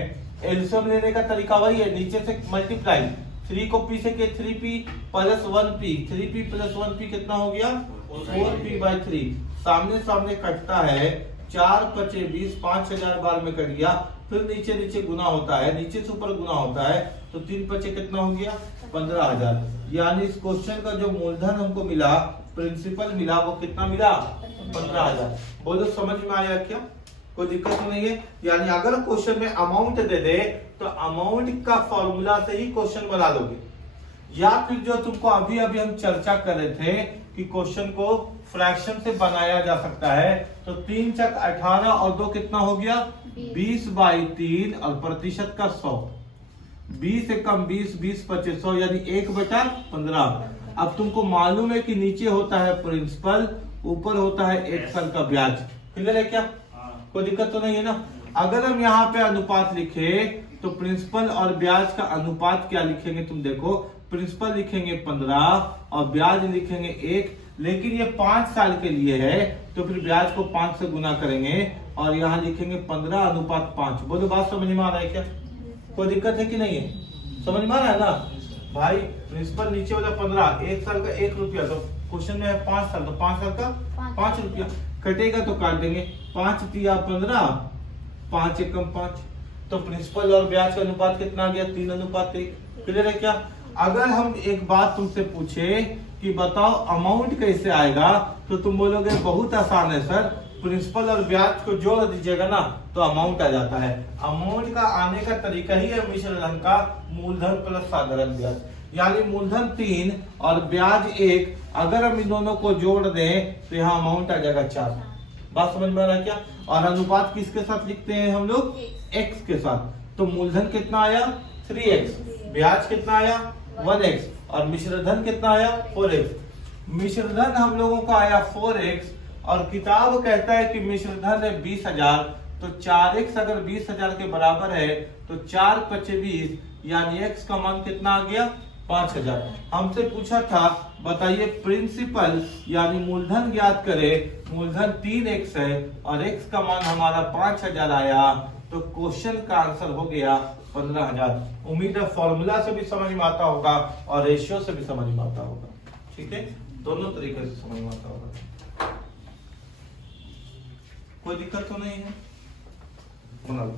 एलसीएम लेने का तरीका वही है, नीचे से मल्टीप्लाई 3 को P से के 3P plus 1P, 3P plus 1P कितना हो गया 4P/3। सामने सामने कटता है 4 5 20, 5,000 बार में कट गया। फिर नीचे नीचे गुना होता है, नीचे से ऊपर गुना होता है तो 3 5 कितना हो गया 15,000। यानी इस क्वेश्चन का जो मूलधन हमको मिला, प्रिंसिपल मिला, वो कितना मिला 15,000। बोलो समझ में आया क्या? कोई दिक्कत तो नहीं है? यानी अगर क्वेश्चन में अमाउंट दे दे तो अमाउंट का फॉर्मूला से ही क्वेश्चन बना लोगे, या फिर जो तुमको अभी अभी हम चर्चा कर रहे थे कि क्वेश्चन को फ्रैक्शन से बनाया जा सकता है। तो 3 छक 18 और 2 कितना हो गया 20/3 और प्रतिशत का 100। 20 से कम 20, 20 25 100 यानी 1/15। अब तुमको मालूम है कि नीचे होता है प्रिंसिपल, ऊपर होता है 1 साल का ब्याज। क्लियर है क्या? कोई दिक्कत तो नहीं है ना? अगर हम यहाँ पे अनुपात लिखे तो प्रिंसिपल और ब्याज का अनुपात क्या लिखेंगे तुम देखो, प्रिंसिपल लिखेंगे 15 और ब्याज लिखेंगे 1। लेकिन ये 5 साल के लिए है तो फिर ब्याज को 5 से गुना करेंगे और यहाँ लिखेंगे 15/5। बोलो बात समझ में आ रहा है क्या? कोई दिक्कत है कि नहीं है? समझ में आ रहा है ना भाई? प्रिंसिपल नीचे वाला 15, 1 साल का 1 रुपया, तो क्वेश्चन में है 5 साल, तो 5 साल का 5 रुपया कटेगा तो काट देंगे। 5 तिया 15, 5 एकम 5, तो प्रिंसिपल और ब्याज का अनुपात कितना आ गया 3:1। क्लियर है क्या? अगर हम एक बात तुमसे पूछे कि बताओ अमाउंट कैसे आएगा तो तुम बोलोगे बहुत आसान है सर, प्रिंसिपल और ब्याज को जोड़ दीजिएगा ना तो अमाउंट आ जाता है। अमाउंट का आने का तरीका ही है मिश्र धन का मूलधन प्लस साधारण ब्याज। यानी मूलधन 3 और ब्याज 1, अगर हम इन दोनों को जोड़ दें तो यहाँ अमाउंट आ जाएगा 4। बात समझ में आ रहा है क्या? और अनुपात किसके साथ लिखते हैं हम लोग? x के साथ। तो मूलधन कितना आया? 3x, ब्याज कितना आया? 1x, और मिश्रधन कितना आया? 4x। मिश्रधन हम लोगों का आया 4x, और किताब कहता है कि मिश्रधन है 20,000, तो 4x अगर 20,000 के बराबर है तो 4 × 20, यानी x का मान कितना आ गया? 5,000। हमसे पूछा था बताइए प्रिंसिपल यानी मूलधन ज्ञात करें। मूलधन 3x है और x का मान हमारा 5,000 आया, तो क्वेश्चन का आंसर हो गया 15,000। उम्मीद है फॉर्मूला से भी समझ में आता होगा और रेशियो से भी समझ में आता होगा। ठीक है, दोनों तरीके से समझ में आता होगा। कोई दिक्कत तो नहीं है? बना लो।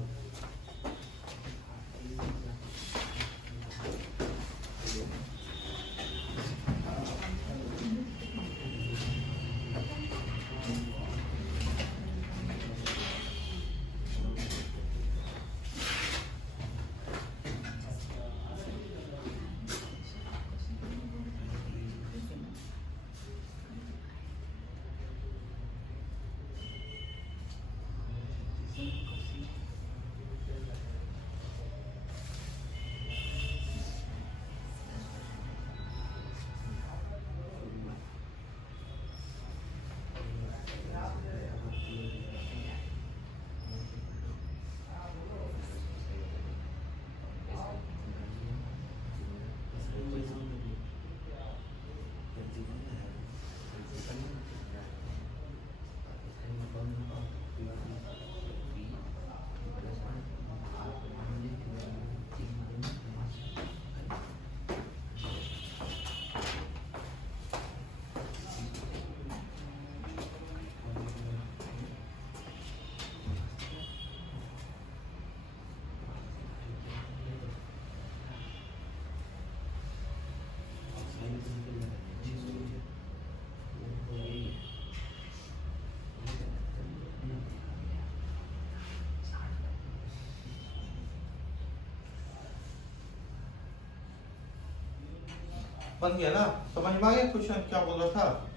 बन गया ना? समझ में आ गया क्वेश्चन क्या बोल रहा था?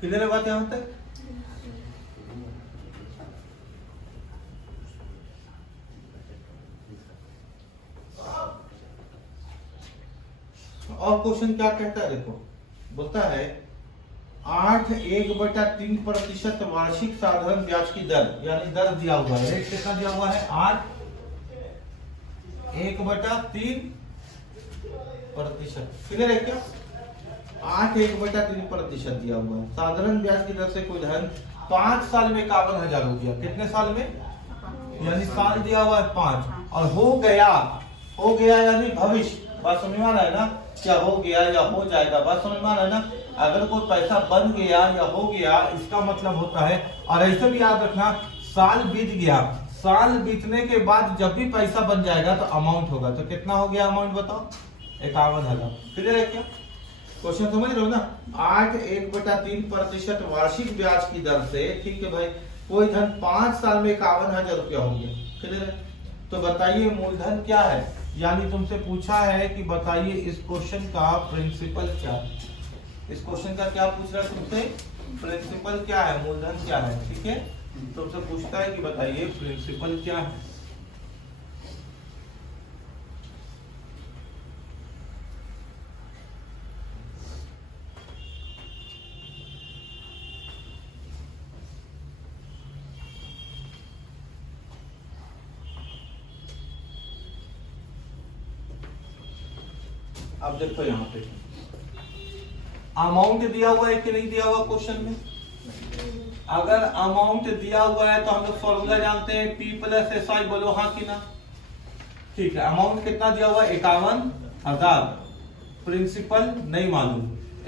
क्लियर है बात यहां तक? और क्वेश्चन क्या कहता है देखो, बोलता है 8/3% वार्षिक साधारण ब्याज की दर, यानी दर दिया हुआ है, रेट कितना दिया हुआ है? 8/1/3%। क्लियर है क्या? 8/1/3% दिया हुआ है। साधारण ब्याज की दर से कोई धन 5 साल में 51,000 हो गया। कितने साल में? यानी साल दिया हुआ है 5, और हो गया यानी भविष्य। बात समझ में आ रहा है ना? क्या हो गया या हो जाएगा, बात समझ में आ रहा है ना? अगर कोई पैसा बन गया या हो गया, इसका मतलब होता है। और ऐसे भी याद रखना, साल बीत गया, साल बीतने के बाद जब भी पैसा बन जाएगा तो अमाउंट होगा। तो कितना हो गया अमाउंट बताओ? 51,000। क्लियर है क्या? क्वेश्चन समझ रहे हो ना? 8/1/3% वार्षिक ब्याज की दर से, ठीक है भाई, कोई धन 5 साल में 51,000 रुपया हो गया। क्लियर है? तो बताइए मूलधन क्या है? यानी तुमसे पूछा है कि बताइए इस क्वेश्चन का प्रिंसिपल क्या है। इस क्वेश्चन का क्या पूछ रहा है तुमसे? प्रिंसिपल क्या है, मूलधन क्या है। ठीक है, तुमसे पूछता है कि बताइए प्रिंसिपल क्या है। अब देखो यहाँ पे अमाउंट दिया हुआ है कि नहीं दिया हुआ क्वेश्चन में? अगर अमाउंट दिया हुआ है तो हम लोग फॉर्मूला जानते हैं, P+SI। बोलो हाँ कि ना? ठीक है, अमाउंट कितना दिया हुआ है? 51,000। प्रिंसिपल नहीं मालूम।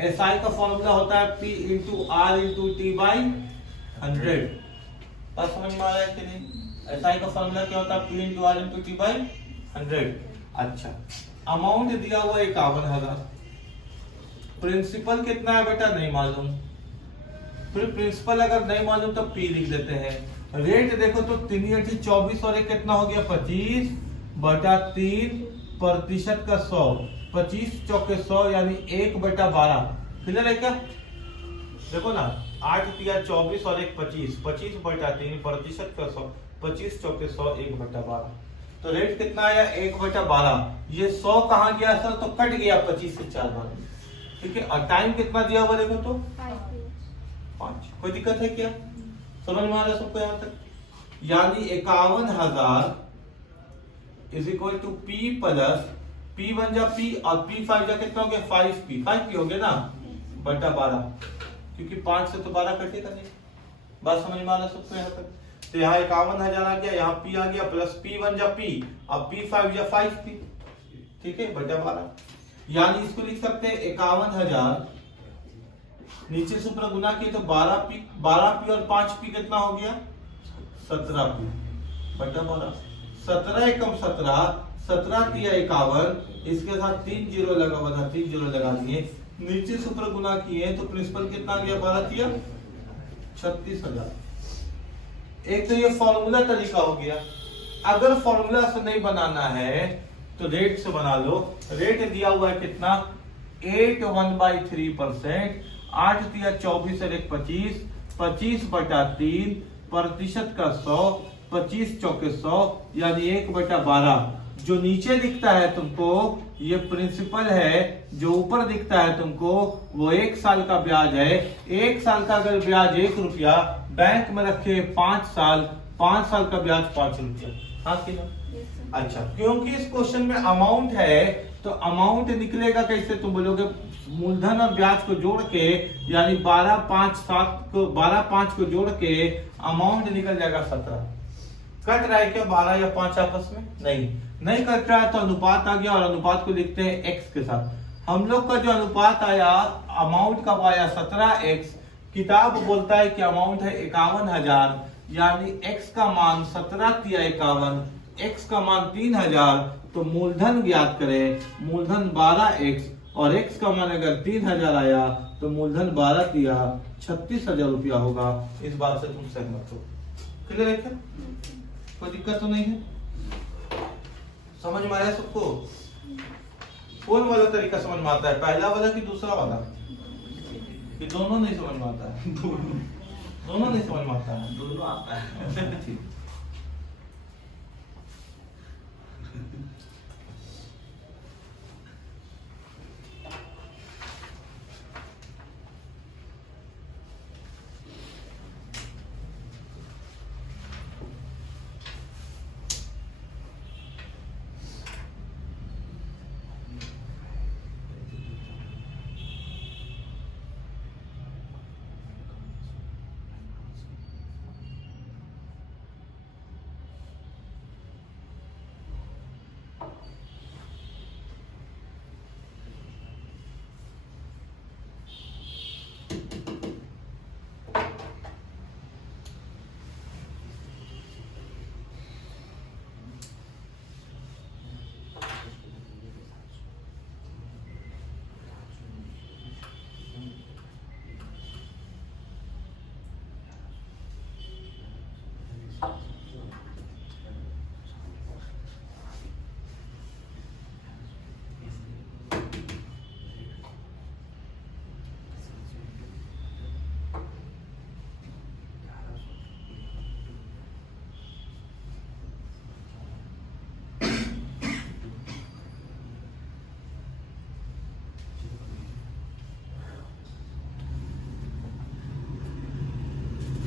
SI का फॉर्मूला होता है P × R × T/100। बात समझ में आ रहा है कि नहीं? SI का फॉर्मूला क्या होता है? P × R × T/100। अच्छा, अमाउंट दिया हुआ है 51,000, प्रिंसिपल कितना है बेटा नहीं मालूम, फिर प्रिंसिपल अगर नहीं मालूम तो पी लिख देते हैं। रेट देखो तो 3 24 और एक कितना हो गया 25/3 प्रतिशत का 100, 25 चौके 100 यानी 1/12। क्लियर है क्या? देखो ना 8 तिया 24 और एक 25, 25/3 प्रतिशत का 100, 25 चौके 100 1/12। तो रेट कितना आया 1/12। ये 100 कहाँ गया सर? तो कट गया 25 से 4 बार। ठीक है, और टाइम कितना दिया हुआ देखो तो 5। कोई दिक्कत है क्या? समझ में आ रहा है सबको यहाँ तक? यानी 51,000 is equal to P plus P one जा पी और पी फाइव जा कितना हो गया 5p, 5p हो गया ना बटा 12, क्योंकि 5 से तो 12 कटेगा नहीं। बात समझ में आ रहा है सबको यहाँ तक? तो यहाँ 51,000 आ गया, यहाँ p आ गया प्लस पी वन जा पी और पी फाइव जा 5p, ठीक है बटा 12। यानी इसको लिख सकते हैं 51,000 नीचे से ऊपर गुना किए तो 12p और 5p कितना हो गया 17p बटा 12। 17 एकम 17, 17 तिया 51, इसके साथ 3 जीरो लगा हुआ था, 3 जीरो लगा दिए, नीचे से ऊपर गुना किए तो प्रिंसिपल कितना गया 12 तिया 36,000। एक तो ये फॉर्मूला तरीका हो गया। अगर फॉर्मूला से नहीं बनाना है तो रेट से बना लो। रेट दिया हुआ है कितना 8 1/3%, 8 तिया 24 और एक 25, 25/3 प्रतिशत का 100, 25 चौके 100 यानी 1/12। जो नीचे दिखता है तुमको ये प्रिंसिपल है, जो ऊपर दिखता है तुमको वो 1 साल का ब्याज है। 1 साल का अगर ब्याज 1 रुपया, बैंक में रखे 5 साल, 5 साल का ब्याज 5 रुपया। हाँ कि ना? अच्छा, क्योंकि इस क्वेश्चन में अमाउंट है तो अमाउंट निकलेगा कैसे? तुम बोलोगे मूलधन और ब्याज को जोड़ के, यानी 12 5 7 को 12 5 को जोड़ के अमाउंट निकल जाएगा 17। कट रहा है क्या 12 या 5 आपस में? नहीं कट रहा है तो अनुपात आ गया और अनुपात को लिखते हैं x के साथ। हम लोग का जो अनुपात आया अमाउंट का आया 17x, किताब बोलता है कि अमाउंट है 51,000, यानी x का मान 17 तिया 51, x का मान 3,000, तो मूलधन ज्ञात करें। मूलधन 12x और x का मान अगर 3,000 आया तो मूलधन 12 तिया 36,000 रुपया होगा। इस बात से तुम सहमत हो? क्लियर है क्या? कोई दिक्कत तो नहीं है? समझ में आया सबको? कौन वाला तरीका समझ में आता है, पहला वाला कि दूसरा वाला? कि दोनों नहीं समझ में आता है? दोनों नहीं समझ में आता है? दोनों आता है। ठीक।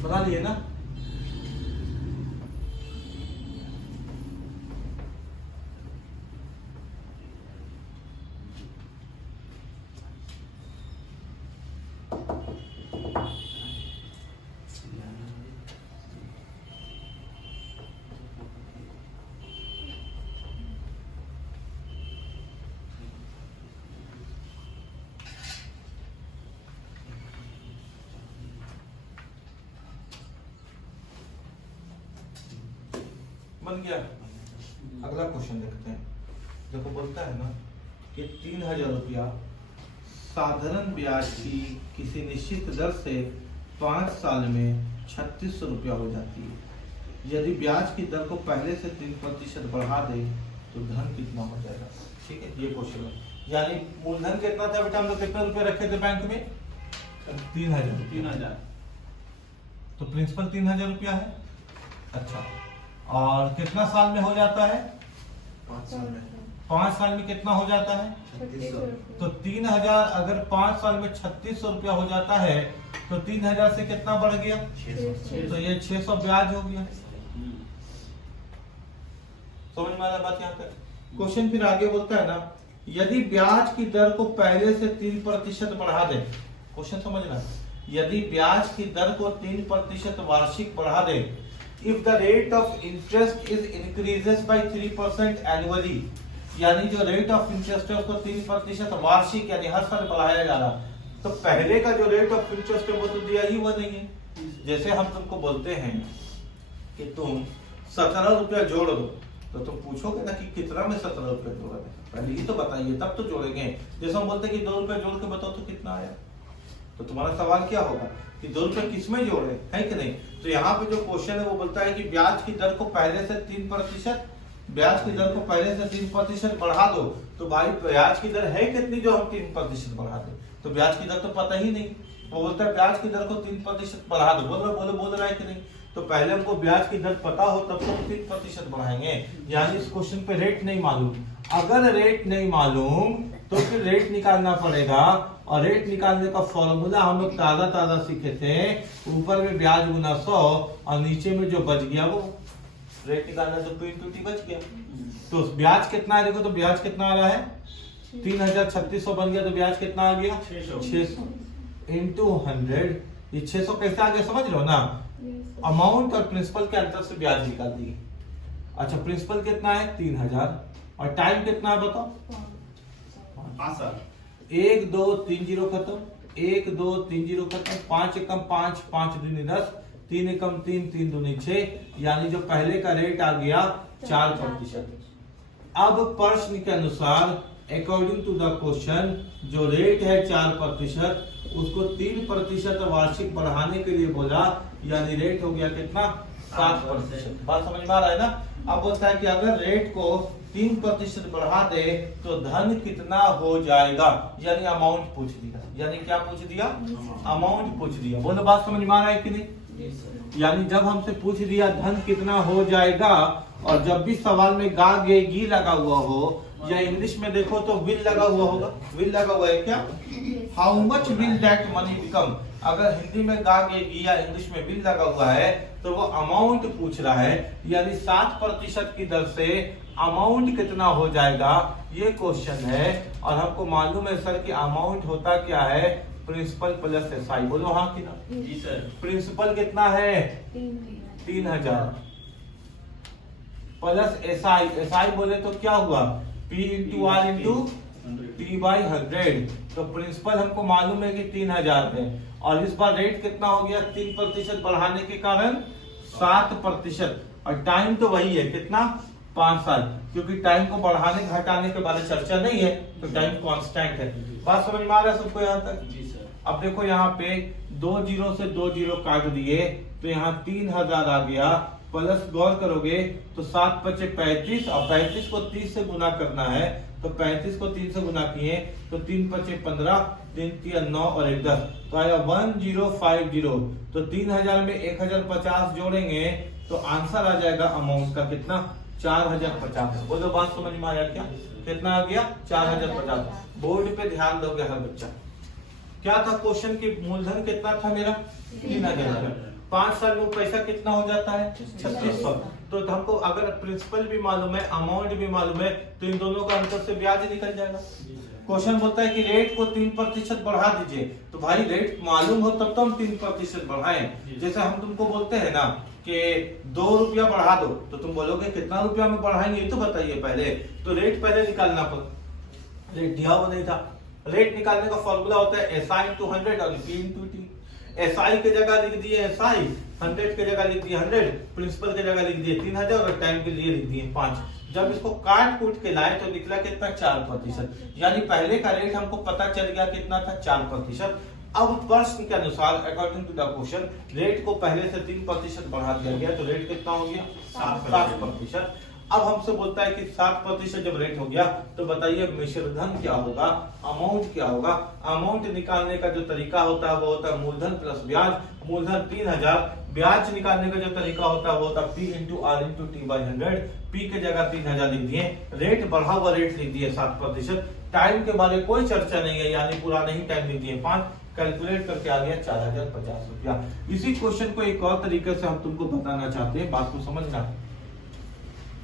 बना लिए ना? बन गया। अगला क्वेश्चन देखते हैं। देखो बोलता है ना कि 3,000 रुपया साधारण ब्याज की किसी निश्चित दर से 5 साल में 3600 रुपया हो जाती है। यदि ब्याज की दर को पहले से 3% बढ़ा दे तो धन कितना हो जाएगा। ठीक है, ये क्वेश्चन है। यानी मूलधन कितना था बेटा, हम लोग कितने रुपए रखे थे बैंक में? 3000। तो प्रिंसिपल 3000 रुपया है। अच्छा, और कितना साल में हो जाता है? 5 साल में। 5 साल में कितना हो जाता है? 3600। तो 3000 अगर 5 साल में 3600 रुपया हो जाता है तो 3000 से कितना बढ़ गया? 600। तो ये 600 ब्याज हो गया। समझ में आ रहा बात यहाँ तक? क्वेश्चन फिर आगे बोलता है ना, यदि ब्याज की दर को पहले से 3% बढ़ा दे। क्वेश्चन समझना, यदि ब्याज की दर को 3% वार्षिक बढ़ा दे, if the rate of interest is increases by 3% annually, यानी जो रेट ऑफ इंटरेस्ट है उसको 3% वार्षिक यानी हर साल बढ़ाया जा रहा, तो पहले का जो रेट ऑफ इंटरेस्ट है वो तो दिया ही हुआ नहीं है। जैसे हम तुमको बोलते हैं कि तुम 17 रुपया जोड़ दो, तो तुम पूछोगे ना कि कितना में 17 रुपया जोड़ा है, पहले ही तो बताइए तब तो जोड़ेंगे। जैसे हम बोलते हैं कि 2 रुपया जोड़ के बताओ तो कितना आया, तो तुम्हारा सवाल क्या होगा कि 2 रुपया किस में जोड़े, है कि नहीं। तो यहाँ पे जो क्वेश्चन है वो बोलता है कि ब्याज की दर को पहले से 3%, ब्याज की दर को पहले से 3% बढ़ा दो। तो भाई ब्याज की दर है कितनी जो हम 3% बढ़ा दे, तो ब्याज की दर तो पता ही नहीं। वो बोलता है ब्याज की दर को 3% बढ़ा दो, बोल रहा है कि नहीं। तो पहले हमको ब्याज की दर पता हो तब तो हम 3% बढ़ाएंगे। यानी इस क्वेश्चन पे रेट नहीं मालूम, अगर रेट नहीं मालूम तो फिर रेट निकालना पड़ेगा। और रेट निकालने का फॉर्मूला हम लोग ताजा सीखे थे, ऊपर में ब्याज गुना 100 और नीचे में जो बच गया वो रेट निकालना, तो P into T बच गया। तो ब्याज कितना है, देखो तो ब्याज कितना आ रहा है 3600 बन गया, तो ब्याज कितना आ गया 600 इंटू 100। ये 600 कैसे आ गया समझ लो ना, अमाउंट और प्रिंसिपल के अंतर से ब्याज निकाल दिए। अच्छा, प्रिंसिपल कितना है 3000 और टाइम कितना है बताओ 5 साल। 1 2 3 0 खत्म, 1 2 3 0 खत्म, 5 एकम 5, 5 दूनी 10, 3 एकम 3, 3 दूनी 6, यानी जो पहले का रेट आ गया 4%। अब प्रश्न के अनुसार अकॉर्डिंग टू द क्वेश्चन जो रेट है 4% उसको 3% वार्षिक बढ़ाने के लिए बोला, यानी रेट हो गया कितना 7%। बात समझ में आ रहा है ना। अब बोलता है कि अगर रेट को 3% बढ़ा दे तो धन कितना हो जाएगा, यानी अमाउंट पूछ दिया। यानी क्या पूछ दिया, अमाउंट पूछ दिया। बोलो बात समझ में आ रहा है कि नहीं। यानी जब हमसे पूछ दिया धन कितना हो जाएगा, और जब भी सवाल में गा गे गी लगा हुआ हो, या इंग्लिश में देखो तो विल लगा हुआ होगा, विल लगा हुआ है क्या, how much will that money become. अगर हिंदी में गा गे गी या इंग्लिश में विल लगा हुआ है तो वो अमाउंट पूछ रहा है, यानी 7% की दर से अमाउंट कितना हो जाएगा, ये क्वेश्चन है। और हमको मालूम है सर कि अमाउंट होता क्या है, प्रिंसिपल प्लस एसआई। बोलो हाँ कि ना। जी सर। प्रिंसिपल कितना है 3000 प्लस एसआई, एसआई बोले तो क्या हुआ P into R into T/100। तो प्रिंसिपल हमको मालूम है कि 3000 है, और इस बार रेट कितना हो गया 3% बढ़ाने के कारण 7%, और टाइम तो वही है कितना 5 साल, क्योंकि टाइम को बढ़ाने घटाने के बारे में चर्चा नहीं है, तो टाइम कांस्टेंट है। बात समझ में आ रहा है सबको यहाँ तक। जी सर। अब देखो यहाँ पे 2 0 से 2 0 काट दिए तो यहाँ 3000 आ गया, प्लस गौर करोगे तो 7 5 35, और 35 को 30 से गुना करना है, तो 35 को 3 से गुना किए तो 3 5 15, 3 3 9 और 1 10, तो आया 1050। तो 3000 में 1050 जोड़ेंगे तो आंसर आ जाएगा अमाउंट का कितना 4050। बोलो बात समझ में आया क्या, कितना आ गया 4050। बोर्ड पे ध्यान दोगे हर बच्चा। क्या था क्वेश्चन की, मूलधन कितना था मेरा 3000, 5 साल में पैसा कितना हो जाता है 3600। तो हमको अगर प्रिंसिपल भी मालूम है अमाउंट भी मालूम है तो इन दोनों का अंतर से ब्याज निकल जाएगा। क्वेश्चन बोलता है कि रेट को 3% बढ़ा दीजिए, तो भाई रेट मालूम हो तब तो हम 3% बढ़ाएं। जैसे हम तुमको बोलते हैं ना कि 2 रुपया बढ़ा दो, तो तुम बोलोगे कितना रुपया में बढ़ाएंगे ये तो बताइए पहले, तो रेट पहले निकालना पड़ता, रेट दिया हुआ नहीं था। रेट निकालने का फॉर्मूला होता है SI into 100 और P into T। SI के जगह लिख दिए SI, 100 के जगह लिख दिए 100, प्रिंसिपल के जगह लिख दिए 3000 और टाइम के लिए लिख दिए 5। जब इसको काट कूट के लाए तो निकला कितना 4%, यानी पहले का रेट हमको पता चल गया कितना था 4%। अब प्रश्न के अनुसार according to the question rate को पहले से 3% बढ़ा दिया गया, तो रेट कितना हो गया 7%। अब हमसे बोलता है कि 7% जब रेट हो गया तो बताइए मिश्रधन क्या होगा, अमाउंट क्या होगा। अमाउंट निकालने का जो तरीका होता है वो होता है मूलधन प्लस ब्याज। मूलधन 3000, ब्याज निकालने का जो तरीका होता है वो होता है P into R into T by 100। P के जगह 3000 लिख दिए, रेट बढ़ा हुआ रेट लिख दिए 7%। टाइम के बारे में कोई चर्चा नहीं है, यानी पुराना ही टाइम लिख दिए 5। कैलकुलेट करके आ गया 4050 रुपया। इसी क्वेश्चन को एक और तरीके से हम तुमको बताना चाहते हैं, बात को समझना।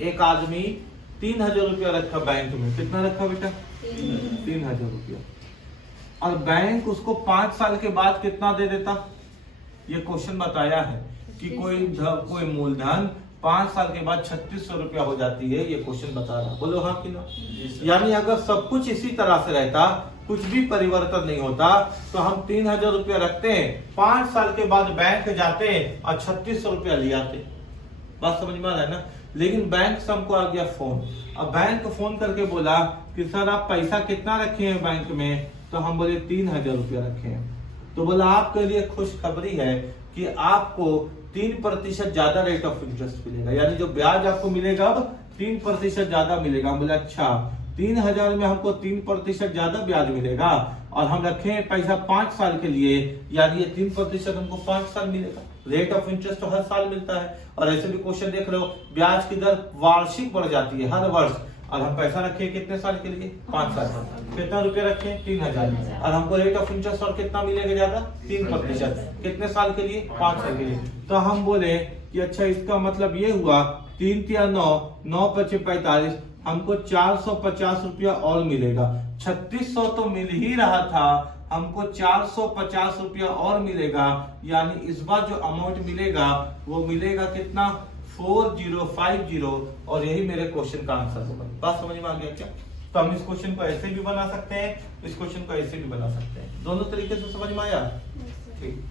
एक आदमी 3000 रुपया रखा बैंक में, कितना रखा बेटा 3000 रुपया, और बैंक उसको 5 साल के बाद कितना दे देता। ये क्वेश्चन बताया है कि कोई मूलधन 5 साल के बाद 3600 रुपया हो जाती है, ये क्वेश्चन बता रहा। बोलो हाँ कि ना। यानी अगर सब कुछ इसी तरह से रहता, कुछ भी परिवर्तन नहीं होता, तो हम 3000 रुपया रखते हैं, 5 साल के बाद बैंक जाते हैं और 3600 रुपया ले आते। बात समझ में आ रहा है ना। लेकिन बैंक से हमको आ गया फोन, अब बैंक फोन करके बोला कि सर आप पैसा कितना रखे हैं बैंक में, तो हम बोले 3000 रुपया रखे हैं। तो बोला आपके लिए खुशखबरी है कि आपको 3% ज्यादा रेट ऑफ इंटरेस्ट मिलेगा, यानी जो ब्याज आपको मिलेगा अब 3% ज्यादा मिलेगा। हम बोले अच्छा 3000 में हमको 3% ज्यादा ब्याज मिलेगा, और हम रखे पैसा 5 साल के लिए, यानी ये 3% हमको 5 साल मिलेगा। रेट ऑफ इंटरेस्ट तो हर साल मिलता है, और ऐसे भी क्वेश्चन देख रहे हो ब्याज की दर वार्षिक बढ़ जाती है हर वर्ष, और हम पैसा रखे कितने साल के लिए 5 साल का। कितना रुपए रखे 3000, और हमको रेट ऑफ इंटरेस्ट और कितना मिलेगा ज्यादा 3%, कितने साल के लिए 5 साल के लिए। तो हम बोले कि अच्छा इसका मतलब ये हुआ 3 × 9, 9 × 5 = 45, हमको 450 रुपया और मिलेगा। 3600 तो मिल ही रहा था, हमको 450 रुपया और मिलेगा, यानी इस बार जो अमाउंट मिलेगा वो मिलेगा कितना 4050, और यही मेरे क्वेश्चन का आंसर होगा। बात समझ में आ गया क्या। तो हम इस क्वेश्चन को ऐसे भी बना सकते हैं, इस क्वेश्चन को ऐसे भी बना सकते हैं, दोनों तरीके से समझ में आया। ठीक।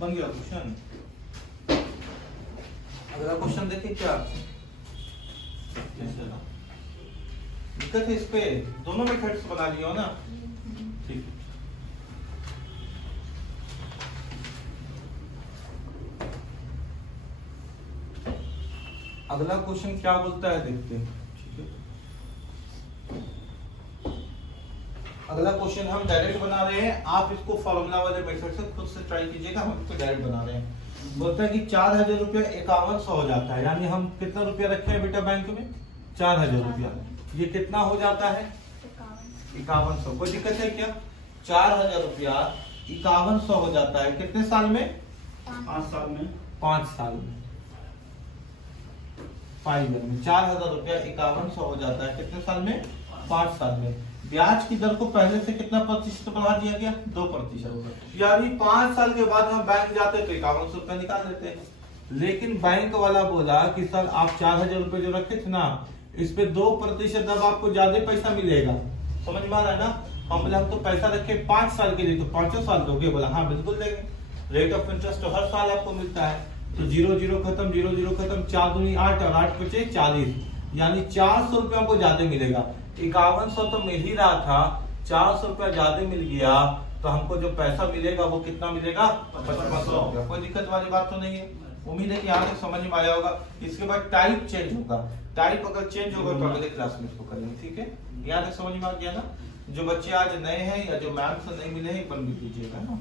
बन गया क्वेश्चन। अगला क्वेश्चन देखिए क्या। दिक्कत है इस पे, दोनों मेथड्स बना लिया हो ना, ठीक। अगला क्वेश्चन क्या बोलता है देखते हैं, ठीक है। अगला क्वेश्चन हम डायरेक्ट बना रहे हैं, आप इसको फॉर्मूला वाले मेथड से खुद से ट्राई कीजिएगा, हम इसको डायरेक्ट बना रहे हैं। बोलता है कि 4000 रुपया 5100 हो जाता है, यानी हम कितना रुपया रखे हैं बेटा बैंक में, 4000 रुपया, ये कितना हो जाता है 5100। कोई दिक्कत है क्या? 4000 रुपया 5100 हो जाता है कितने साल में? 5 साल में। 5 साल में, 5 ईयर में 4000 रुपया 5100 हो जाता है कितने साल में? 5 साल में। ब्याज की दर को पहले से कितना प्रतिशत बढ़ा दिया गया? 2%। यानी 5 साल के बाद हम बैंक जाते तो 5100 रुपया निकाल लेते हैं। लेकिन बैंक वाला बोला कि सर आप 4000 रुपये जो रखे थे ना, इस पे 2% अब आपको ज्यादा पैसा मिलेगा। समझ में आ रहा है ना? हम बोले हम तो पैसा रखे 5 साल के लिए, तो 5 साल दोगे? बोला हाँ बिल्कुल देंगे। रेट ऑफ इंटरेस्ट तो हर साल आपको मिलता है, तो 0 0 खत्म, 0 0 खत्म, 4 दूनी 8 और 8 बचे 40, यानी 400 रुपया हमको ज्यादा मिलेगा। 5100 तो मिल ही रहा था, 400 रुपया ज्यादा मिल गया, तो हमको जो पैसा मिलेगा वो कितना मिलेगा? 5500। कोई दिक्कत वाली बात तो नहीं है। उम्मीद है कि यहाँ तक समझ में आया होगा। इसके बाद टाइप चेंज होगा, टाइप अगर चेंज होगा तो अगले क्लास में इसको करेंगे, ठीक है। यहाँ तक समझ में आ गया ना? जो बच्चे आज नए हैं या जो मैम से नहीं मिले हैं, एक बार लिख लीजिएगा ना।